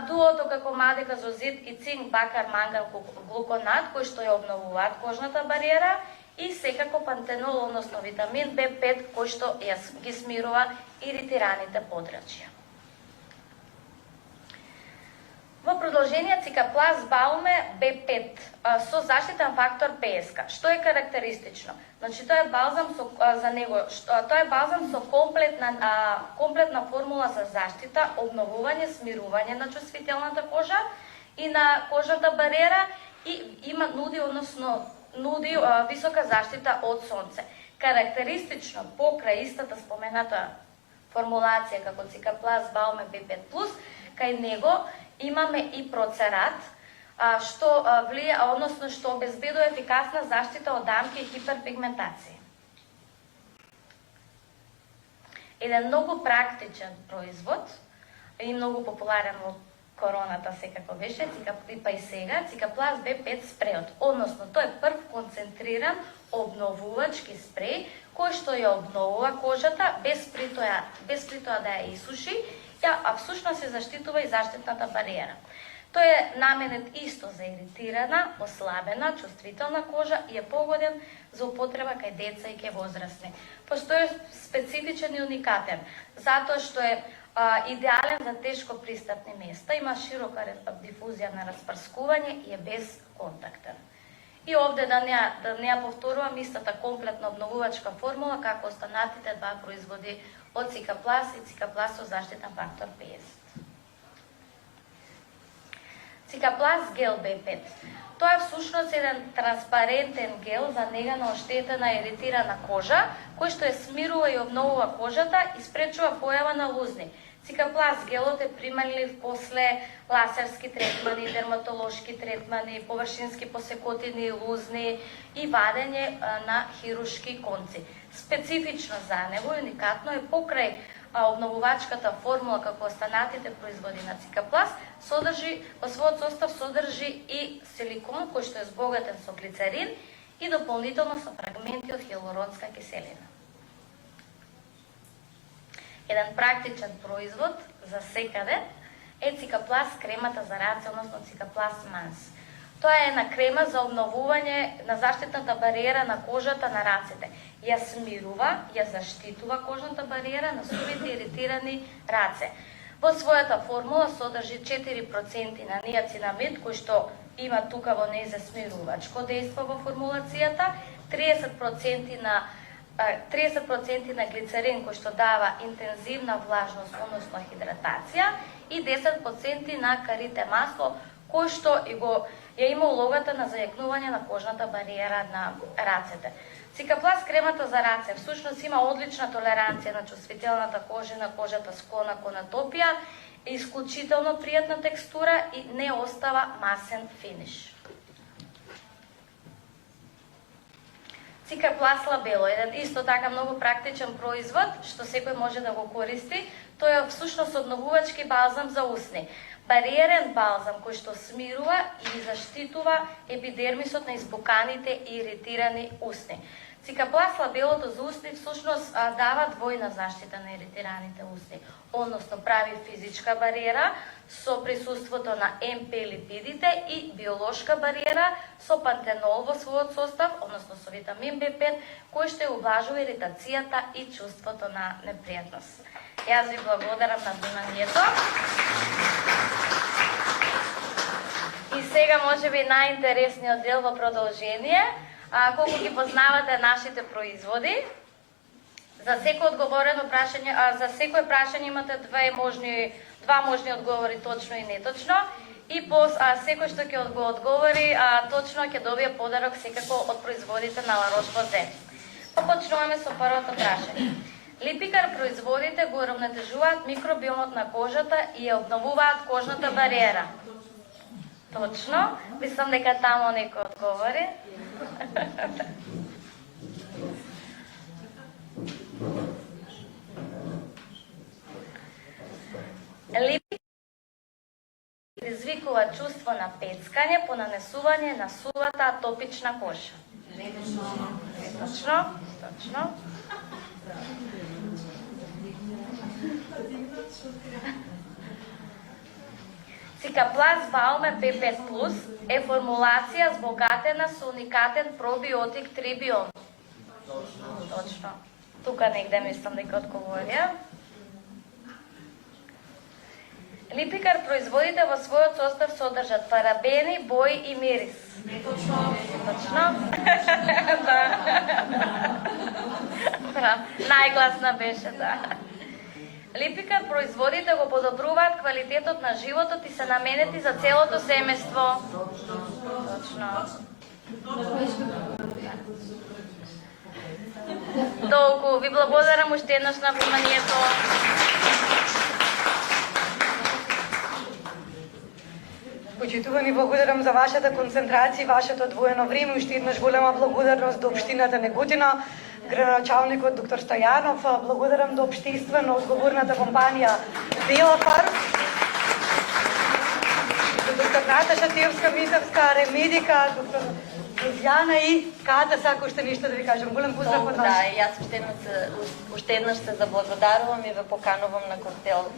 Дуото како мадеказозид и цинк, бакар, манган, глуконат, кои што ја обновуваат кожната бариера и секако пантенол, односно витамин B5, кој што ја ги смирува иритираните подрачја. Во продолжение Цикаплас Бауме B5 со заштитен фактор ПСК. Што е карактеристично? Значи тоа е балзам со комплетна формула за заштита, обновување, смирување на чувствителната кожа и на кожната бариера и нуди висока заштита од сонце. Карактеристично покрај истата спомената формулација како Цикаплас Бауме B5+, кај него имаме и процерат, што обезбедува ефикасна заштита од дамки и хиперпигментација. Еден многу практичен производ и многу популарен во короната секако беше, па и сега, Цикаплас B5 спреот. Односно, тој е прв концентриран обновувачки спреј, кој што ја обновува кожата без притоа да ја исуши, а всушност се заштитува и заштитната бариера. Тој е наменет исто за иритирана, ослабена, чувствителна кожа и е погоден за употреба кај деца и кај возрастни. Постои специфичен и уникатен, затоа што е идеален за тешко пристапни места, има широка дифузија на распрскување и е безконтактен. И овде да не ја повторувам истата комплетна обновувачка формула како останатите два производи од Цикаплас и Цикаплас со заштитен фактор 50. Цикаплас гел B5. Тоа е всушност еден транспарентен гел за нега на оштетена и иритирана кожа, кој што ја смирува и обновува кожата и спречува појава на лузни. Цикаплас гелот е примамлив после лазерски третмани, дерматолошки третмани, површински посекотини, лузни и вадење на хируршки конци. Специфично за него и уникатно е покрај обновувачката формула како останатите производи на Цикаплас, во својот состав содржи и силикон кој што е збогатен со глицерин и дополнително со фрагменти од хиалуронска киселина. Еден практичен производ за секаде е Цикаплас кремата за раце, односно Цикаплас Манс. Тоа е една крема за обновување на заштитната бариера на кожата на рацете. Ја смирува, ја заштитува кожната бариера на сувите иритирани раце. Во својата формула содржи 4% на ниацинамид, кој што има тука во нејзе смирувачко дејство во формулацијата, 30% на глицерин кој што дава интензивна влажност, односно хидратација, и 10% на карите масло, кој што ја има улогата на зајакнување на кожната бариера на рацете. Цикаплас кремата за раце всушност има одлична толеранција на чувствителната кожа, на кожата склона кон атопија, исклучително пријатна текстура и не остава масен финиш. Цикаплас лабело, еден исто така многу практичен производ, што секој може да го користи. Тој е всушност обновувачки балзам за усни. Бариерен балзам кој што смирува и заштитува епидермисот на избуканите и иритирани усни. Цикаплас лабелото за усни всушност дава двојна заштита на иритираните усни, односно прави физичка бариера со присуството на МП липидите и биолошка бариера со пантенол во својот состав, односно со витамин B5, кој што облажува иритацијата и чувството на непријатност. Јас ви благодарам на вниманието. И сега може би најинтересниот дел во продолжение, колку ги познавате нашите производи. За секој одговорено прашање, за секој прашање имате два можни одговори, точно и неточно. И секој што ќе го одговори точно ќе добие подарок секако од производите на La Roche-Posay. Почнуваме со првото прашање. Липикар производите го уравнотежуваат микробиомот на кожата и ја обновуваат кожната бариера. Точно. Мислам дека тамо некој одговори. Липикар предизвикува чувство на пецкање по нанесување на сувата атопична кожа. Точно. Цикаплас Бауме B5+ е формулација збогатена со уникатен пробиотик трибион. Точно. Тука негде мислам дека одговорија. Липикар производите во својот состав содржат парабени, бои и мирис. Точно. Најгласна беше, да. Липикар производите го подобруваат квалитетот на животот и се наменети за целото семејство. Точно. Толку ви благодарам уште еднаш на вниманието. Почитувани, благодарам за вашата концентрација, вашето одвоено време, уште еднаш голема благодарност до општината Неготина, градоначалникот доктор Стојанов, благодарам до општествено одговорната компанија Белафар, до доктор Наташа Тиовска-Митевска, Ремедика, доктор Јана и Ката, сака уште нешто да ви кажам. Голем поздрав од нас. Да, и јас уште еднаш се заблагодарувам и ве поканувам на коктел.